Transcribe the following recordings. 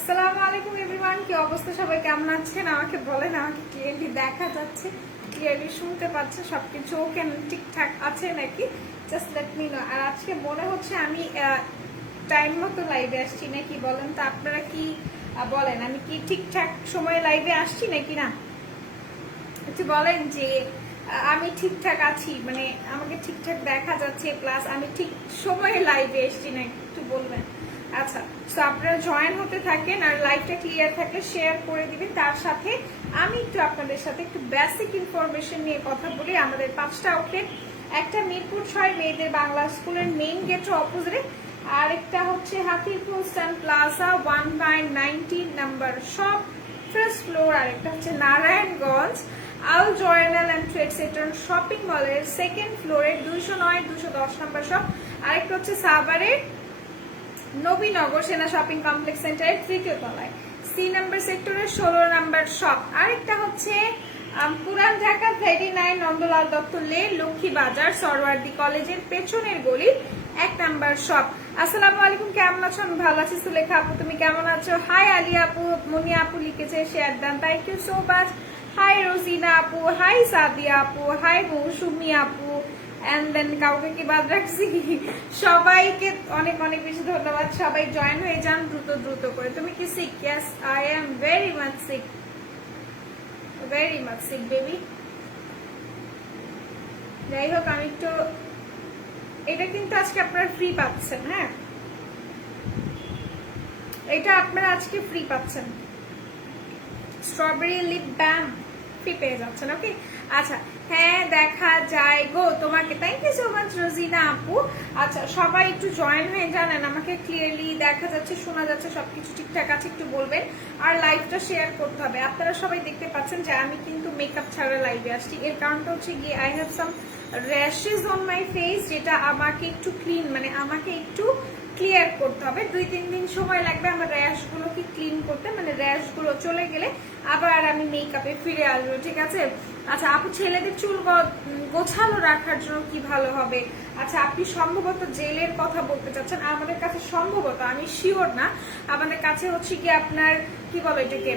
আসসালামু আলাইকুম এভরিওয়ান, কি অবস্থা? সবাই কেমন আছেন? আমাকে বলেন, আমাকে ক্লিয়ারলি দেখা যাচ্ছে, ক্লিয়ারলি শুনতে পাচ্ছেন, সবকিছু ওকে ঠিকঠাক আছে নাকি? Just let me know. আর আজকে মনে হচ্ছে আমি টাইম মতো লাইভে আসছি নাকি বলেন তো? আপনারা কি বলেন, আমি কি ঠিকঠাক সময়ে লাইভে আসছি নাকি না? একটু বলেন যে আমি ঠিকঠাক আছি, মানে আমাকে ঠিকঠাক দেখা যাচ্ছে, প্লাস আমি ঠিক সময়ে লাইভে এসছি না, একটু বলবেন। আচ্ছা, তো আপনারা জয়েন হতে থাকেন আর লাইভটা ক্লিয়ার থাকলে শেয়ার করে দিবেন। তার সাথে আমি একটু আপনাদের সাথে একটু বেসিক ইনফরমেশন নিয়ে কথা বলি। আমাদের 5টা আউটলেট, একটা মিরপুর 6 মেয়েদের বাংলা স্কুলের মেইন গেটের অপোজিটে, আর একটা হচ্ছে Hatirpool stand plaza 1/19 number shop first floor, আর একটা হচ্ছে Narayanganj Al Joynal and trade center shopping মলের সেকেন্ড ফ্লোরে 209-210 নাম্বার শপ, আরেকটা হচ্ছে সাভারের নবীনগর সেনা শপিং কমপ্লেক্স সেন্টারের 3য় তলায় সি নাম্বার সেক্টরের 16 নাম্বার শপ, আরেকটা হচ্ছে পুরান ঢাকা 39 নন্দলাল দত্ত লেন লক্ষ্মী বাজার সরওয়ার্দী কলেজের পেছনের গলির 1 নাম্বার শপ। আসসালামু আলাইকুম, কেমন আছো? আমি ভালো আছি। সুলেখা আপু, তুমি কেমন আছো? হাই আলী আপু, মনি আপু লিখেছে শেয়ার দেন, thank you so much. Hi Rozina আপু, হাই সাদিয়া আপু, হাই মৌসুমি আপু, এন্ড দেন কাউকে কি বাদ রাখছি? সবাইকে অনেক অনেক বেশি ধন্যবাদ। সবাই জয়েন হয়ে যান দ্রুত দ্রুত করে। তুমি কি sick? Yes, I am very much sick, very much sick baby. যাই হোক, আমি একটু এটা কিন্তু আজকে আপনারা ফ্রি পাচ্ছেন। হ্যাঁ, এটা আপনারা আজকে ফ্রি পাচ্ছেন, স্ট্রবেরি লিপ বাম ফ্রি পেয়ে যাচ্ছেন। ওকে, আচ্ছা, হ্যাঁ দেখা যায় গো তোমাকে, thank you so much Rozina আপু। আচ্ছা, সবাই একটু জয়েন হয়ে জানেন, আমাকে ক্লিয়ারলি দেখা যাচ্ছে, শোনা যাচ্ছে, সবকিছু ঠিকঠাক আছে একটু বলবেন। আর লাইভটা শেয়ার করতে হবে। আপনারা সবাই দেখতে পাচ্ছেন যে আমি কিন্তু মেকআপ ছাড়া লাইভে আসছি। এর কারণটা হচ্ছে গিয়ে I have some rashes on my face, যেটা আমাকে একটু ক্লিন, মানে আমাকে একটু ক্লিয়ার করতে হবে। 2-3 দিন সময় লাগবে আমার র্যাশ গুলোকে ক্লিন করতে, মানে র্যাশ গুলো চলে গেলে আবার আমি মেকআপে ফিরে আসবো, ঠিক আছে? আচ্ছা আপু, ছেলেদের চুল গোছালো রাখার জন্য কি ভালো হবে? আচ্ছা, আপনি সম্ভবত জেলের কথা বলতে চাচ্ছেন। আমাদের কাছে সম্ভবত, আমি শিওর না, আমাদের কাছে হচ্ছে কি আপনার কি বলে এটাকে,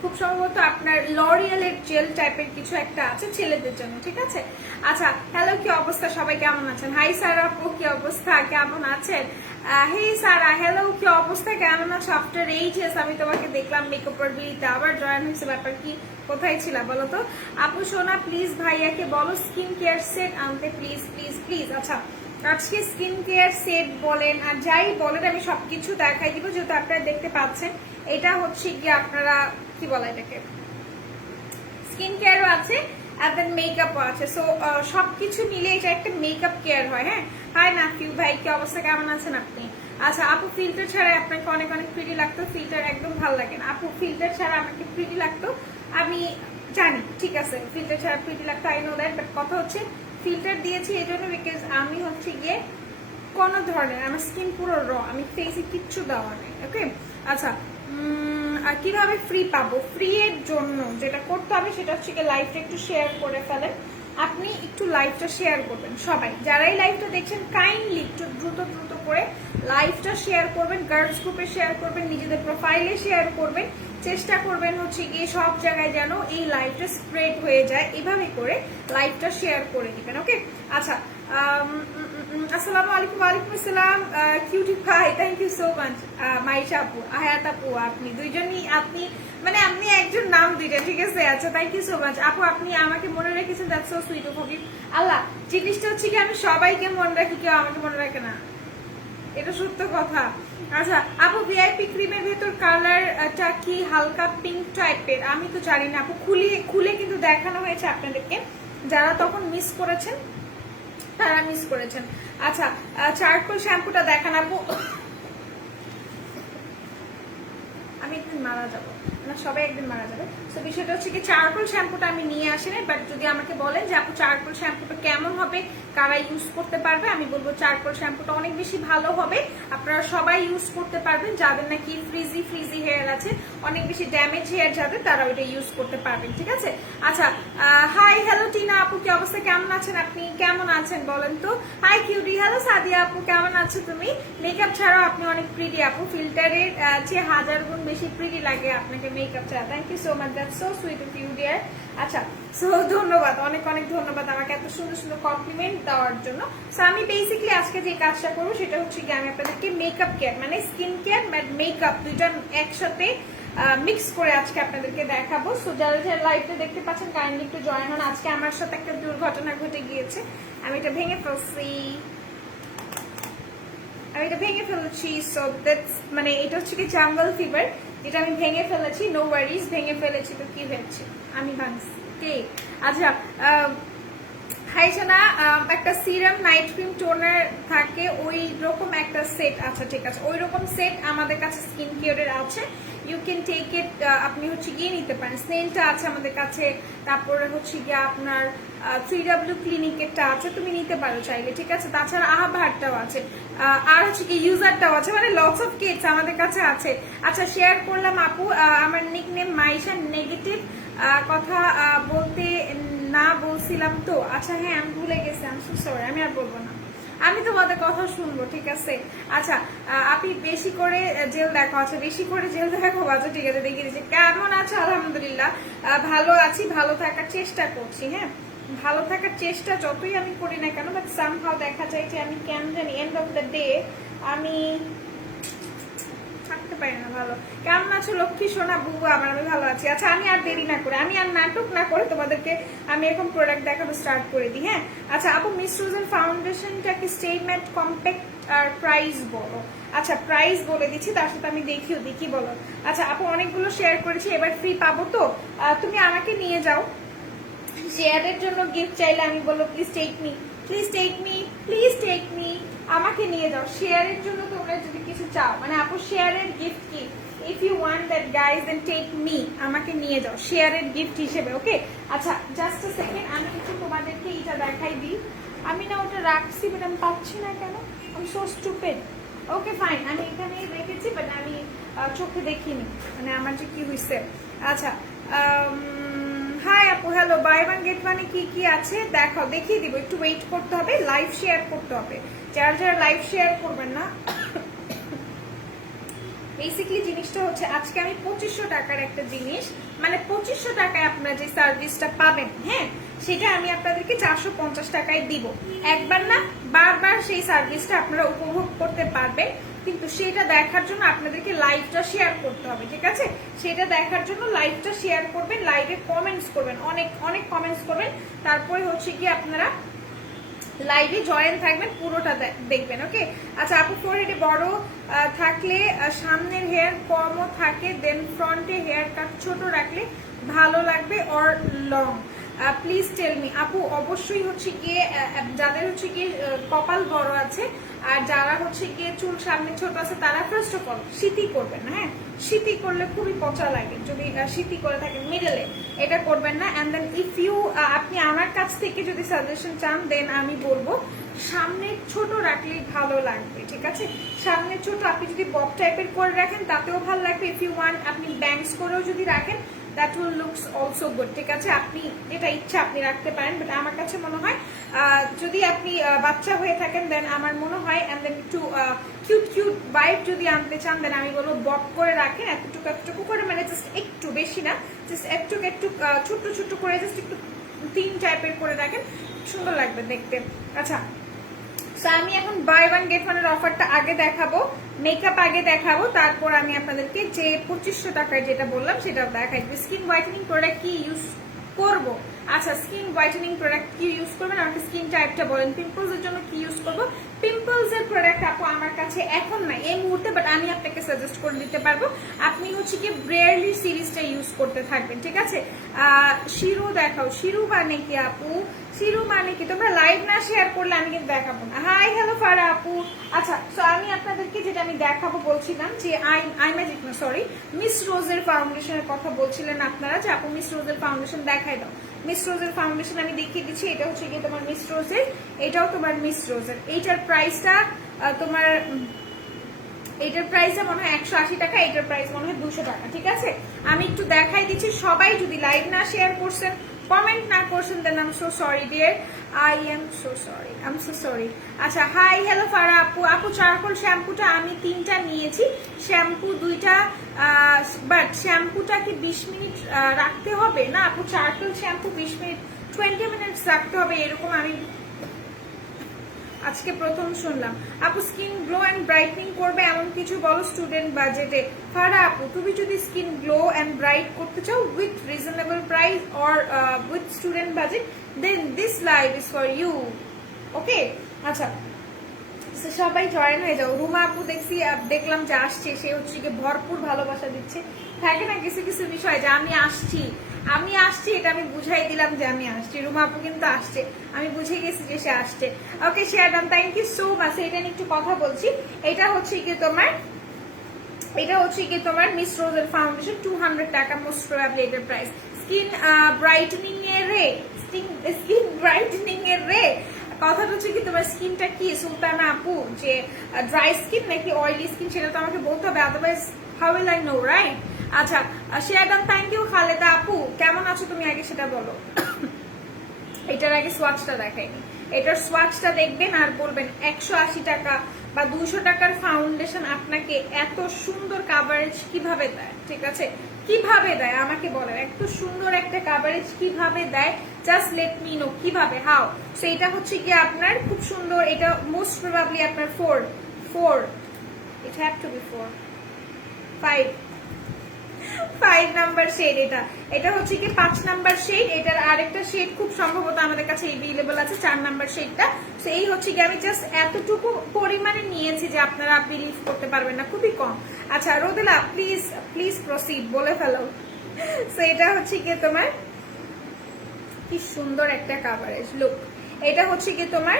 খুব সম্ভবত আপনার লরিয়ালের জেল টাইপের কিছু একটা আছে ছেলেদের জন্য, ঠিক আছে? আচ্ছা, হ্যালো, কি অবস্থা? সবাই কেমন আছেন? হাই সারা আপু, কি অবস্থা? কেমন আছেন? হে সারা, হ্যালো, কি অবস্থা? কেমন আছো? আফটার এইচএস আমি তোমাকে দেখলাম মেকআপের বিড়িতে আবার জয়েন হয়েছে, ব্যাপার কি? কোথায় ছিল বলো তো? আপু সোনা, প্লিজ ভাইয়াকে বলো স্কিন কেয়ার সেট আনতে, প্লিজ প্লিজ প্লিজ। আচ্ছা, আজকে স্কিন কেয়ার সেট বলেন আর যাই বলেন, আমি সবকিছু দেখাই দিব, যেহেতু আপনারা দেখতে পাচ্ছেন। এটা হচ্ছে গিয়ে আপনারা কি বলে এটাকে, স্কিন কেয়ারও আছে আর দেন মেকআপও আছে। সো সবকিছু মিলে এটা একটা মেকআপ কেয়ার হয়। হ্যাঁ, হাই নাফিউ ভাই, কি অবস্থা? কেমন আছেন আপনি? আচ্ছা আপু, ফিল্টার ছাড়া আপনাকে অনেক অনেক প্রিটি লাগতো, ফিল্টার একদম ভালো লাগে না আপু। ফিল্টার ছাড়া আমাকে প্রিটি লাগতো, আমি জানি, ঠিক আছে, ফিল্টার ছাড়া প্রিটি লাগতো, আই নো দ্যাট, বাট কথা হচ্ছে ফিল্টার দিয়েছি এই জন্য বিকজ আমি হচ্ছে গিয়ে কোনো ধরনের, আমার স্কিন পুরো র, আমি ফেসে কিচ্ছু দেওয়া নেই। ওকে, আচ্ছা, আর কিভাবে ফ্রি পাবো? ফ্রি এর জন্য যেটা করতে হবে সেটা হচ্ছে লাইভটা একটু শেয়ার করে ফেলেন। আপনি একটু লাইভটা শেয়ার করবেন, সবাই যারাই লাইভটা দেখছেন কাইন্ডলি একটু দ্রুত দ্রুত করে লাইভটা শেয়ার করবেন, গার্লস গ্রুপে শেয়ার করবেন, নিজেদের প্রোফাইলে শেয়ার করবেন। চেষ্টা করবেন হচ্ছে গিয়ে সব জায়গায় যেন এই লাইভটা স্প্রেড হয়ে যায়, এভাবে করে লাইভটা শেয়ার করে দিবেন। ওকে, আচ্ছা, আসসালামু আলাইকুম। ওয়ালাইকুম আসসালাম কিউটি ভাই, thank you so much. Maisha আপু, আহায়াত আপু, আপনি দুইজনই, আপনি মানে আপনি একজন নাম দুইটা, ঠিক আছে? আচ্ছা, থ্যাংক ইউ সো মাচ আপু, আপনি আমাকে মনে রেখেছেন, that's so sweet of you. আল্লাহ, জিনিসটা হচ্ছে কি আমি সবাইকে মনে রাখি, কেউ আমাকে মনে রাখে না, এটা সত্য কথা। আচ্ছা আপু, ভিআইপি ক্রিমের ভেতর কালারটা কি হালকা পিঙ্ক টাইপের? আমি তো জানি না আপু, খুলে খুলে কিন্তু দেখানো হয়েছে আপনাদেরকে, যারা তখন মিস করেছেন তারা মিস করেছেন। আচ্ছা, চারকোল শ্যাম্পুটা দেখান আপু, আমি একদিন মারা যাবো। না, সবাই একদিন মারা যাবে। তো বিষয়টা হচ্ছে কি চারকোল শ্যাম্পুটা আমি নিয়ে আসিনি, বাট যদি আমাকে বলেন যে আপু চারকোল শ্যাম্পুটা কেমন হবে, কারা ইউজ করতে পারবে, আমি বলবো চারকোল শ্যাম্পুটা অনেক বেশি ভালো হবে। আপনারা সবাই ইউজ করতে পারবেন, যাদের নাকি ফ্রিজি হেয়ার আছে, অনেক বেশি ড্যামেজ হেয়ার যাদের, তারা ওইটা ইউজ করতে পারবেন, ঠিক আছে। আচ্ছা, হাই হ্যালো টিনা আপু, কি অবস্থা, কেমন আছেন আপনি, কেমন আছেন বলেন তো। হাই কিউটি, হ্যালো সাদিয়া আপু, কেমন আছো তুমি। মেকআপ ছাড়াও আপনি অনেক প্রিটি আপু, ফিল্টারের চেয়ে 1000 গুণ বেশি প্রিটি লাগে আপনাকে মেকআপ ছাড়া। Thank you so much, that's so sweet of you dear. আচ্ছা, সো ধন্যবাদ, অনেক অনেক ধন্যবাদ আমাকে এত সুন্দর সুন্দর কমপ্লিমেন্ট দেওয়ার জন্য। সো আমি বেসিক্যালি আজকে যে কাজটা করবো সেটা হচ্ছে কি, আমি আপনাদেরকে মেকআপ কেয়ার মানে স্কিন কেয়ার মেকআপ দুইটা একসাথে মিক্স করে আজকে আপনাদেরকে দেখাবো। সো যারা যারা লাইভটা দেখতে পাচ্ছেন কাইন্ডলি একটু জয়েন হন। আজকে আমার সাথে একটা দুর্ঘটনা ঘটে গিয়েছে, আমি এটা ভেঙে ফেলেছি। সো দ্যাটস মানে এটা হচ্ছে কি জাঙ্গল ফিভার, যেটা আমি ভেঙে ফেলেছি। নো ওয়ারিজ, ভেঙে ফেলেছি তো কি হয়েছে, আমি ভাঙছি কে। আচ্ছা, হাই সোনা, একটা সিরাম নাইট ক্রিম টোনার থাকে ওই রকম একটা সেট, আচ্ছা ঠিক আছে, ওই রকম সেট আমাদের কাছে স্কিন কেয়ারের আছে। ইউ ক্যান টেক ইট, আপনি হচ্ছে গিয়ে নিতে পারেন। স্নেলটা আছে আমাদের কাছে, তারপরে হচ্ছে গিয়ে আপনার 3W ক্লিনিকেরটা আছে, তুমি নিতে পারো চাইলে, ঠিক আছে। তাছাড়া আহাভারটাও আছে, আর হচ্ছে কি ইউজারটাও আছে, মানে লটস অফ কিটস আমাদের কাছে আছে। আচ্ছা, শেয়ার করলাম আপু, আমার নিকনেম মাইশা নেগেটিভ, কথা বলতে না বলছিলাম তো। আচ্ছা হ্যাঁ, আমি ভুলে গেছি, আমি সো সরি, আমি আর বলবো না, আমি তোমাদের কথা শুনবো, ঠিক আছে। আচ্ছা, আপনি বেশি করে জেল দেখো, আচ্ছা বেশি করে জেল দেখো, আচ্ছা ঠিক আছে, দেখিয়ে দিচ্ছি। কেমন আছো, আলহামদুলিল্লাহ ভালো আছি, ভালো থাকার চেষ্টা করছি। হ্যাঁ, ভালো থাকার চেষ্টা যতই আমি করি না কেন, বাট সামহাউ দেখা যায় যে আমি কেন জানি এন্ড অফ দ্য ডে আমি থাকতে পারি না ভালো। কেমন আছো লক্ষ্মী সোনা বুবু, আমি ভালো আছি। আচ্ছা, আমি আর দেরি না করে, আমি আর নাটক না করে তোমাদেরকে আমি এখন প্রোডাক্ট দেখানো স্টার্ট করে দিই। হ্যাঁ, আচ্ছা আপু, মিস রোজেন ফাউন্ডেশনটা কি স্টে ম্যাট কম্প্যাক্ট আর প্রাইস বলো। আচ্ছা, প্রাইস বলে দিচ্ছি, তার সাথে আমি দেখিও দিই কি বলো। আচ্ছা আপু, অনেকগুলো শেয়ার করেছি, এবার ফ্রি পাবো তো, তুমি আমাকে নিয়ে যাও। শেয়ারের জন্য গিফট চাইলে আমি বলবো please take me, please take me, please take me, আমাকে নিয়ে যাও। শেয়ারের জন্য তোমরা যদি কিছু চাও, মানে আপু শেয়ারের গিফট কি, if you want that guys then take me, আমাকে নিয়ে যাও শেয়ারের গিফট হিসেবে। ওকে, আচ্ছা জাস্ট আ সেকেন্ড, আমি একটু তোমাদেরকে এটা দেখাই দিই। আমি না ওটা রাখছি, বাট আমি পাচ্ছি না কেন, আমি সো স্টুপিড। ওকে ফাইন, আমি এখানে রেখেছি, বাট আমি চোখে দেখিনি, মানে আমার যে কি হয়েছে। আচ্ছা, হাই আপু, হ্যালো, বাই ওয়ান গেট ওয়ানে কি কি আছে দেখাও, দেখিয়ে দিব, একটু ওয়েট করতে হবে, লাইভ শেয়ার করতে হবে। যারা যারা লাইভ শেয়ার করবেন না, বেসিক্যালি জিনিসটা হচ্ছে আজকে আমি 2500 টাকার একটা জিনিস, মানে 2500 টাকায় আপনারা যে সার্ভিসটা পাবেন, হ্যাঁ সেটা আমি আপনাদেরকে 450 টাকায় দিব। একবার না, বারবার সেই সার্ভিসটা আপনারা উপভোগ করতে পারবেন, কিন্তু সেটা দেখার জন্য আপনাদেরকে লাইভটা শেয়ার করতে হবে, ঠিক আছে। সেটা দেখার জন্য লাইভটা শেয়ার করবেন, লাইভে কমেন্টস করবেন, অনেক অনেক কমেন্টস করবেন, তারপরে হচ্ছে কি আপনারা লাইভে জয়েন থাকবেন, পুরোটা দেখবেন। ওকে, আচ্ছা আপু, ফোরহেডে বড় থাকলে সামনের হেয়ার কমও থাকে, দেন ফ্রন্টে হেয়ার কাট ছোট রাখলে ভালো লাগবে or long, please tell me. আপু অবশ্যই হচ্ছে গিয়ে যাদের হচ্ছে গিয়ে কপাল বড় আছে আর যারা হচ্ছে গিয়ে চুল সামনে ছোট আছে, তারা ফার্স্ট অফ অল সিটি করবেন না। হ্যাঁ, সিটি করলে খুবই পচা লাগে, যদি সিটি করে থাকেন মিডলে, এটা করবেন না। অ্যান্ড দেন ইফ ইউ, আপনি আমার কাছ থেকে যদি সাজেশন চান, দেন আমি বলবো সামনে ছোট রাখলেই ভালো লাগবে, ঠিক আছে। সামনে ছোট, আপনি যদি বব টাইপের করে রাখেন তাতেও ভালো লাগবে। ইফ ইউ ওয়ান্ট, আপনি ব্যাংকস করেও যদি রাখেন, that will looks also good, ঠিক আছে। আপনি যেটা ইচ্ছা আপনি রাখতে পারেন, বাট আমার কাছে মনে হয় যদি আপনি বাচ্চা হয়ে থাকেন, দেন আমার মনে হয় অ্যান্ড দেন একটু কিউট কিউট ভাইব যদি আনতে চান, দেন আমি বলবো বব করে রাখেন, এতটুকু এতটুকু করে, মানে জাস্ট একটু বেশি না, জাস্ট একটু একটু ছোট্ট ছোট্ট করে, জাস্ট একটু তিন টাইপের করে রাখেন, সুন্দর লাগবে দেখতে। আচ্ছা, আমি এখন বাই ওয়ান গেট ওয়ানের অফারটা আগে দেখাবো, মেকআপ আগে দেখাবো, তারপর আমি আপনাদেরকে যে 2500 টাকায় যেটা বললাম সেটাও দেখাই দেবো। স্কিন হোয়াইটেনিং প্রোডাক্ট কি ইউজ করব, আচ্ছা, স্কিন হোয়াইটেনিং প্রোডাক্ট কি ইউজ করবেন, আমাকে স্কিন টাইপটা বলেন। পিম্পলস এর জন্য কি ইউজ করবো? পিম্পলস এর প্রোডাক্ট আপু আমার কাছে এখন নাই এই মুহূর্তে, বাট আমি আপনাকে সাজেস্ট করে দিতে পারবো। আপনি হচ্ছে কি ব্রেয়ারলি সিরিজটা ইউজ করতে থাকবেন, ঠিক আছে? শিরু দেখাও, শিরু মানে কি আপু? শিরু মানে কি? তোমরা লাইভ না শেয়ার করলে আমি কিন্তু দেখাবো না। হাই হ্যালো ফারা আপু। আচ্ছা, তো আমি আপনাদেরকে যেটা আমি দেখাবো বলছিলাম যে আই ম্যাজিক না, সরি, মিস রোজের ফাউন্ডেশনের কথা বলছিলেন আপনারা যে আপু মিস রোজের ফাউন্ডেশন দেখাই দাও। মিস রোজের ফাউন্ডেশন আমি দেখিয়ে দিচ্ছি। এটা হচ্ছে গিয়ে তোমার মিস রোজের, এটাও তোমার মিস রোজের। এইটার প্রাইসটা তোমার, এইটার প্রাইসটা মনে হয় 180 টাকা, এইটার প্রাইস মনে হয় 200 টাকা, ঠিক আছে? আমি একটু দেখাই দিচ্ছি। সবাই যদি লাইভ না শেয়ার করছেন, কমেন্ট না করছেন, then I am so sorry dear, I am so sorry, I am so sorry. আচ্ছা, হাই হ্যালো ফারা আপু। আপু চারকোল শ্যাম্পুটা আমি 3টা নিয়েছি, শ্যাম্পু 2টা, বাট শ্যাম্পুটা কি 20 মিনিট রাখতে হবে? না আপু, চারকোল শ্যাম্পু 20 মিনিট 20 মিনিটস রাখতে হবে এরকম আমি আজকে প্রথম শুনলাম। আপু স্কিন গ্লো অ্যান্ড ব্রাইটনিং করবে এমন কিছু বলো স্টুডেন্ট বাজেটে। ফারা আপু, তুমি যদি স্কিন গ্লো অ্যান্ড ব্রাইট করতে চাও with reasonable price or with student budget, then this live is for you, okay? আচ্ছা, সবাই জয়েন হয়ে যাও। রুমা আপু দেখলাম যে আসছে, সে হচ্ছে কি ভরপুর ভালোবাসা দিচ্ছে। থাকে না কিছু কিছু বিষয় যে আমি আসছি এটা আমি বুঝাই দিলাম যে আমি আসছি। রুমা আপু কিন্তু আসছে, আমি বুঝে গেছি যে সে আসছে। Okay, share done, thank you so much. এটা নিয়ে একটু কথা বলছি। এটা হচ্ছে কি তোমার মিস রোজের ফাউন্ডেশন, 200 টাকা মোস্ট প্রবাবলি এটার প্রাইস। স্কিন ব্রাইটনিং এর রে কথাটা হচ্ছে কি, তোমার স্কিনটা কি সুলতানা আপু, যে ড্রাই স্কিন নাকি অয়েলি স্কিন সেটা তো আমাকে বলতে হবে, otherwise how will I know, right? আচ্ছা, share done, thank you. Khaleda আপু কেমন আছো তুমি, আগে সেটা বলো। এটার আগে সোয়াচটা দেখাইনি, এটার সোয়াচটা দেখবেন আর বলবেন 180 টাকা বা 200 টাকার ফাউন্ডেশন আপনাকে এত সুন্দর কাভারেজ কিভাবে দেয়, ঠিক আছে? কিভাবে দেয় আমাকে বলেন, এত সুন্দর একটা কাভারেজ কিভাবে দেয়, জাস্ট লেট মি নো কিভাবে, হাউ। সো এটা হচ্ছে কি আপনার খুব সুন্দর, এটা মোস্ট প্রবাবলি আপনার 4 it have to be 5 number shade. এটা হচ্ছে কি 5 নাম্বার শেড। এটার আরেকটা শেড খুব সম্ভবত আমাদের কাছে এভেলেবল আছে, 4 নাম্বার শেডটা। তো এই হচ্ছে কি আমি জাস্ট এতটুকু পরিমাণে নিয়েছি যে আপনারা বিলিভ করতে পারবেন না, খুবই কম। আচ্ছা রোদেলা, প্লিজ প্রসিড, বলে ফেলো। তো এটা হচ্ছে কি তোমার কি সুন্দর একটা কাভারেজ, লুক। এটা হচ্ছে কি তোমার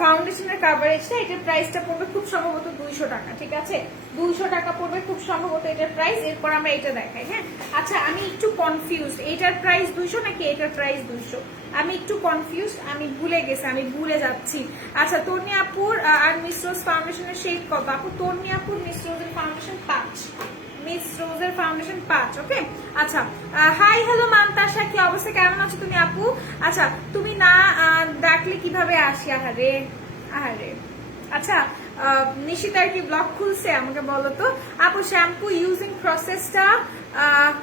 ফাউন্ডেশনের কাভারেজটা, এটার প্রাইসটা পড়বে খুব সম্ভবত 200 টাকা, ঠিক আছে? 200 টাকা পড়বে খুব সম্ভবত এটার প্রাইস। এরপর আমরা এটা দেখাই, হ্যাঁ? আচ্ছা, আমি একটু কনফিউজড, এটার প্রাইস 200 নাকি এটার প্রাইস 200, আমি একটু কনফিউজড, আমি ভুলে গেছি, আমি ভুলে যাচ্ছি। আচ্ছা, তন্নি আপুর আর মিস রোজ ফাউন্ডেশনের শেড কত? আপু তন্নি আপুর মিস রোজের ফাউন্ডেশন 5, মিস রোজের ফাউন্ডেশন 5, ওকে? আচ্ছা, হাই হ্যালো মান্তাসা, কি অবস্থা, কেমন আছো তুমি আপু? আচ্ছা, তুমি না ডাকলে কিভাবে আসি, আহারে। আচ্ছা, নিশিতার কি ব্লগ খুলছে আমাকে বলো তো। আপু শ্যাম্পু ইউজিং প্রসেসটা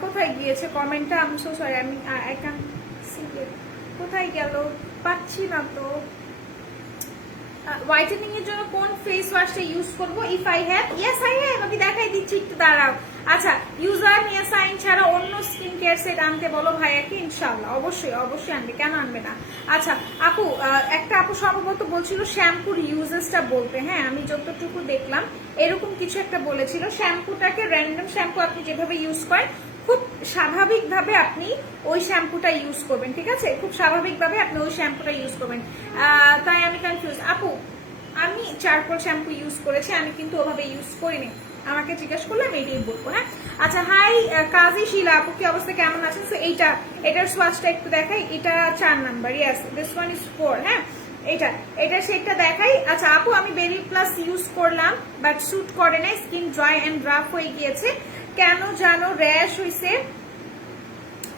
কোথায় গিয়েছে কমেন্টটা, আমি সো সরি, আমি আই ক্যান সি ইট, কোথায় গেল, পাচ্ছি না তো। হোয়াইটেনিং এর জন্য কোন ফেস ওয়াশটা ইউজ করব? If I have, yes I have, আমি দেখাই দিচ্ছি, একটু দাঁড়াও। আচ্ছা, ইউজার নিয়াসাইন ছাড়া অন্য স্কিন কেয়ার সেট আনতে বলো ভাইয়াকে, ইনশাআল্লাহ অবশ্যই আনবে, কেন আনবে না। আচ্ছা আপু, একটা আপু সম্ভবত বলছিল শ্যাম্পুর ইউজেসটা বলতে, হ্যাঁ আমি যতটুকু দেখলাম এরকম কিছু একটা বলেছিল। শ্যাম্পুটাকে র্যান্ডম শ্যাম্পু আপনি যেভাবে ইউজ করেন খুব স্বাভাবিকভাবে আপনি ওই শ্যাম্পুটা ইউজ করবেন, ঠিক আছে? খুব স্বাভাবিকভাবে আপনি ওই শ্যাম্পুটা ইউজ করবেন। তাই আমি কনফিউজ। আপু আমি চারকোল শ্যাম্পু ইউজ করেছি, আমি কিন্তু ওভাবে ইউজ করিনি, আমাকে জিজ্ঞাসা করলে আমি এটাই বলবো, হ্যাঁ? আচ্ছা, হাই কাজী শিলা আপু, কি অবস্থা, কেমন আছেন? তো এটার সোয়াচটা একটু দেখাই, এটা 4 number, yes this one is 4, হ্যাঁ? এটা শেডটা দেখাই। আচ্ছা আপু, আমি বেরি প্লাস ইউজ করলাম বাট স্যুট করে নাই, স্কিন ড্রাই এন্ড রাফ হয়ে গিয়েছে, কেন জানো, র্যাশ হয়েছে।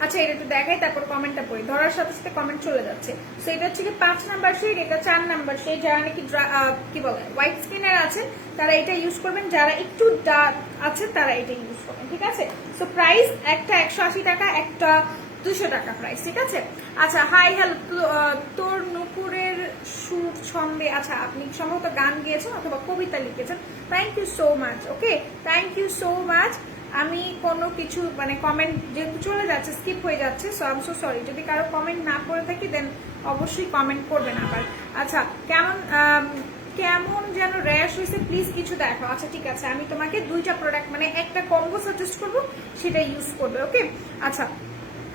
আচ্ছা, এটা একটু দেখাই, তারপর কমেন্টটা পড়ি, ধরার সাথে সাথে কমেন্ট চলে যাচ্ছে। তো এটা হচ্ছে কি 5 নাম্বার শেড, এটা 4 নাম্বার শেড। যারা নাকি কি বলে হোয়াইট স্কিনের আছেন তারা এটা ইউজ করবেন, যারা একটু ডার্ক আছেন তারা এটা ইউজ করবেন, ঠিক আছে? সো প্রাইস একটা 180 টাকা, একটা 200 টাকা প্রাইস, ঠিক আছে? আচ্ছা, হাই হ্যালো, তোর নুপুরের সুর ছন্দে, আচ্ছা আপনি সম্ভবত গান গেয়েছেন অথবা কবিতা লিখেছেন, thank you so much. Okay, thank you so much. আমি কোনো কিছু মানে কমেন্ট যেহেতু চলে যাচ্ছে, স্কিপ হয়ে যাচ্ছে, so I am so sorry. যদি কারো কমেন্ট না করে থাকি দেন অবশ্যই কমেন্ট করবেন আবার। আচ্ছা, কেমন যেন র্যাশ হয়েছে, প্লিজ কিছু দেখো। আচ্ছা ঠিক আছে, আমি তোমাকে দুইটা প্রোডাক্ট মানে একটা কম্বো সাজেস্ট করবো, সেটা ইউজ করবে। ওকে, আচ্ছা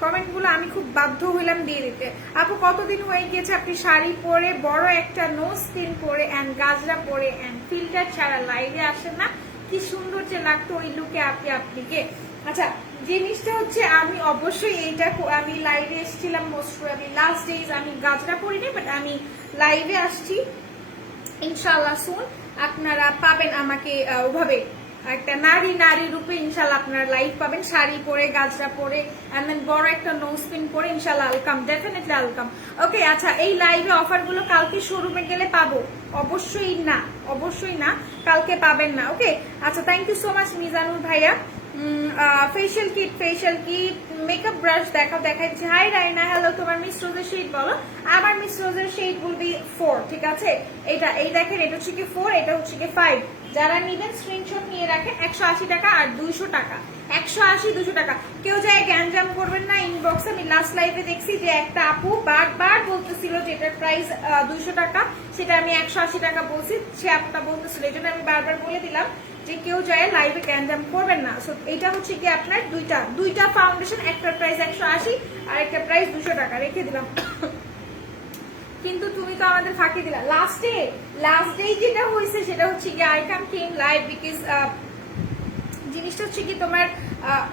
কমেন্টগুলো আমি খুব বাধ্য হইলাম দিয়ে দিতে। আপু কতদিন হয়ে গিয়েছে আপনি শাড়ি পরে, বড় একটা নোজ পিন পরে অ্যান্ড গাজরা পরে অ্যান্ড ফিল্টার ছাড়া লাইভে আসেন না? কি সুন্দর যে লাগতো ওই লুকে আপনাকে। আচ্ছা জিনিসটা হচ্ছে আমি অবশ্যই এইটা আমি লাইভে এসেছিলাম মোস্ট প্রবাবলি লাস্ট ডেজ, আমি গাজরা পরিনি বাট আমি লাইভে আসছি ইনশাআল্লাহ সুন। আপনারা পাবেন আমাকে ওভাবে একটা নারী রূপে ইনশাআল্লাহ আপনারা লাইভ পাবেন, শাড়ি পরে গাজরা পরে এন্ড দেন বড় একটা নোজ পিন পরে ইনশাআল্লাহ ওয়েলকাম, ডেফিনেটলি ওয়েলকাম। ওকে, আচ্ছা এই লাইভে অফারগুলো কালকে শোরুমে গেলে পাবো? অবশ্যই না, কালকে পাবেন না। ওকে, আচ্ছা thank you so much Mizanur ভাইয়া। ফেশিয়াল কিট মেকআপ ব্রাশ দেখাচ্ছি। হাই রাইনা, হ্যালো, তোমার মিস রোজের শেড বলো। আমার মিস রোজের শেড উইল বি 4, ঠিক আছে? এই দেখেন, এটা হচ্ছে কি 4, এটা হচ্ছে কি 5। যারা নিবেন স্ক্রিনশট নিয়ে রাখেন। 180 টাকা আর 200 টাকা, 180 200 টাকা। কেউ যায় গ্যাঞ্জাম করবেন না ইনবক্সে। আমি লাস্ট লাইভে দেখছি যে একটা আপু বারবার বলতেছিল যে এটার প্রাইস 200 টাকা, সেটা আমি 180 টাকা বলছি, সে আপুটা বলতেছিল, এই জন্য আমি বারবার বলে দিলাম যে কেউ যায় লাইভে গ্যাঞ্জাম করবেন না। সো এটা হচ্ছে কি আপনার দুইটা ফাউন্ডেশন, একটার প্রাইস 180 আর একটা প্রাইস 200 টাকা রেখে দিলাম। কিন্তু তুমি তো আমাদের ফাঁকি দিলা লাস্ট ডে যেটা হয়েছে সেটা হচ্ছে কি I can came live because জিনিসটা হচ্ছে কি তোমার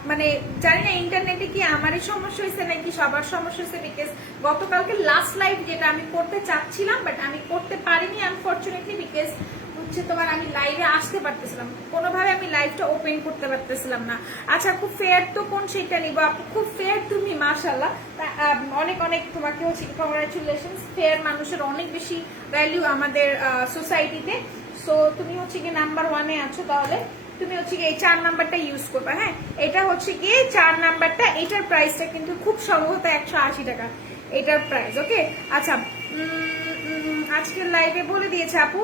মানে জানি না ইন্টারনেটে কি আমারই সমস্যা হয়েছে নাকি সবার সমস্যা হয়েছে, বিকজ গতকালকে লাস্ট লাইভ যেটা আমি করতে চাচ্ছিলাম বাট আমি করতে পারিনি আনফরচুনেটলি, বিকজ হচ্ছে তোমার আমি লাইভে আসতে পারতেছিলাম, কোনোভাবে আমি লাইভটা ওপেন করতে পারতেছিলাম না। আচ্ছা খুব ফেয়ার তো কোন সেটা নিবো আপু? খুব ফেয়ার তুমি, মাশাআল্লাহ, অনেক তোমাকে হচ্ছে কংগ্রাচুলেশন। ফেয়ার মানুষের অনেক বেশি ভ্যালু আমাদের সোসাইটিতে। সো তুমি হচ্ছে কি নাম্বার 1-এ আছো, তাহলে তুমি হচ্ছে কি এই 4 নাম্বারটা ইউজ করবে। হ্যাঁ, এটা হচ্ছে গিয়ে 4 নাম্বারটা, এটার প্রাইসটা কিন্তু খুব সম্ভবত 180 টাকা এটার প্রাইস। ওকে, আচ্ছা আজকের লাইভে বলে দিয়েছে আপু।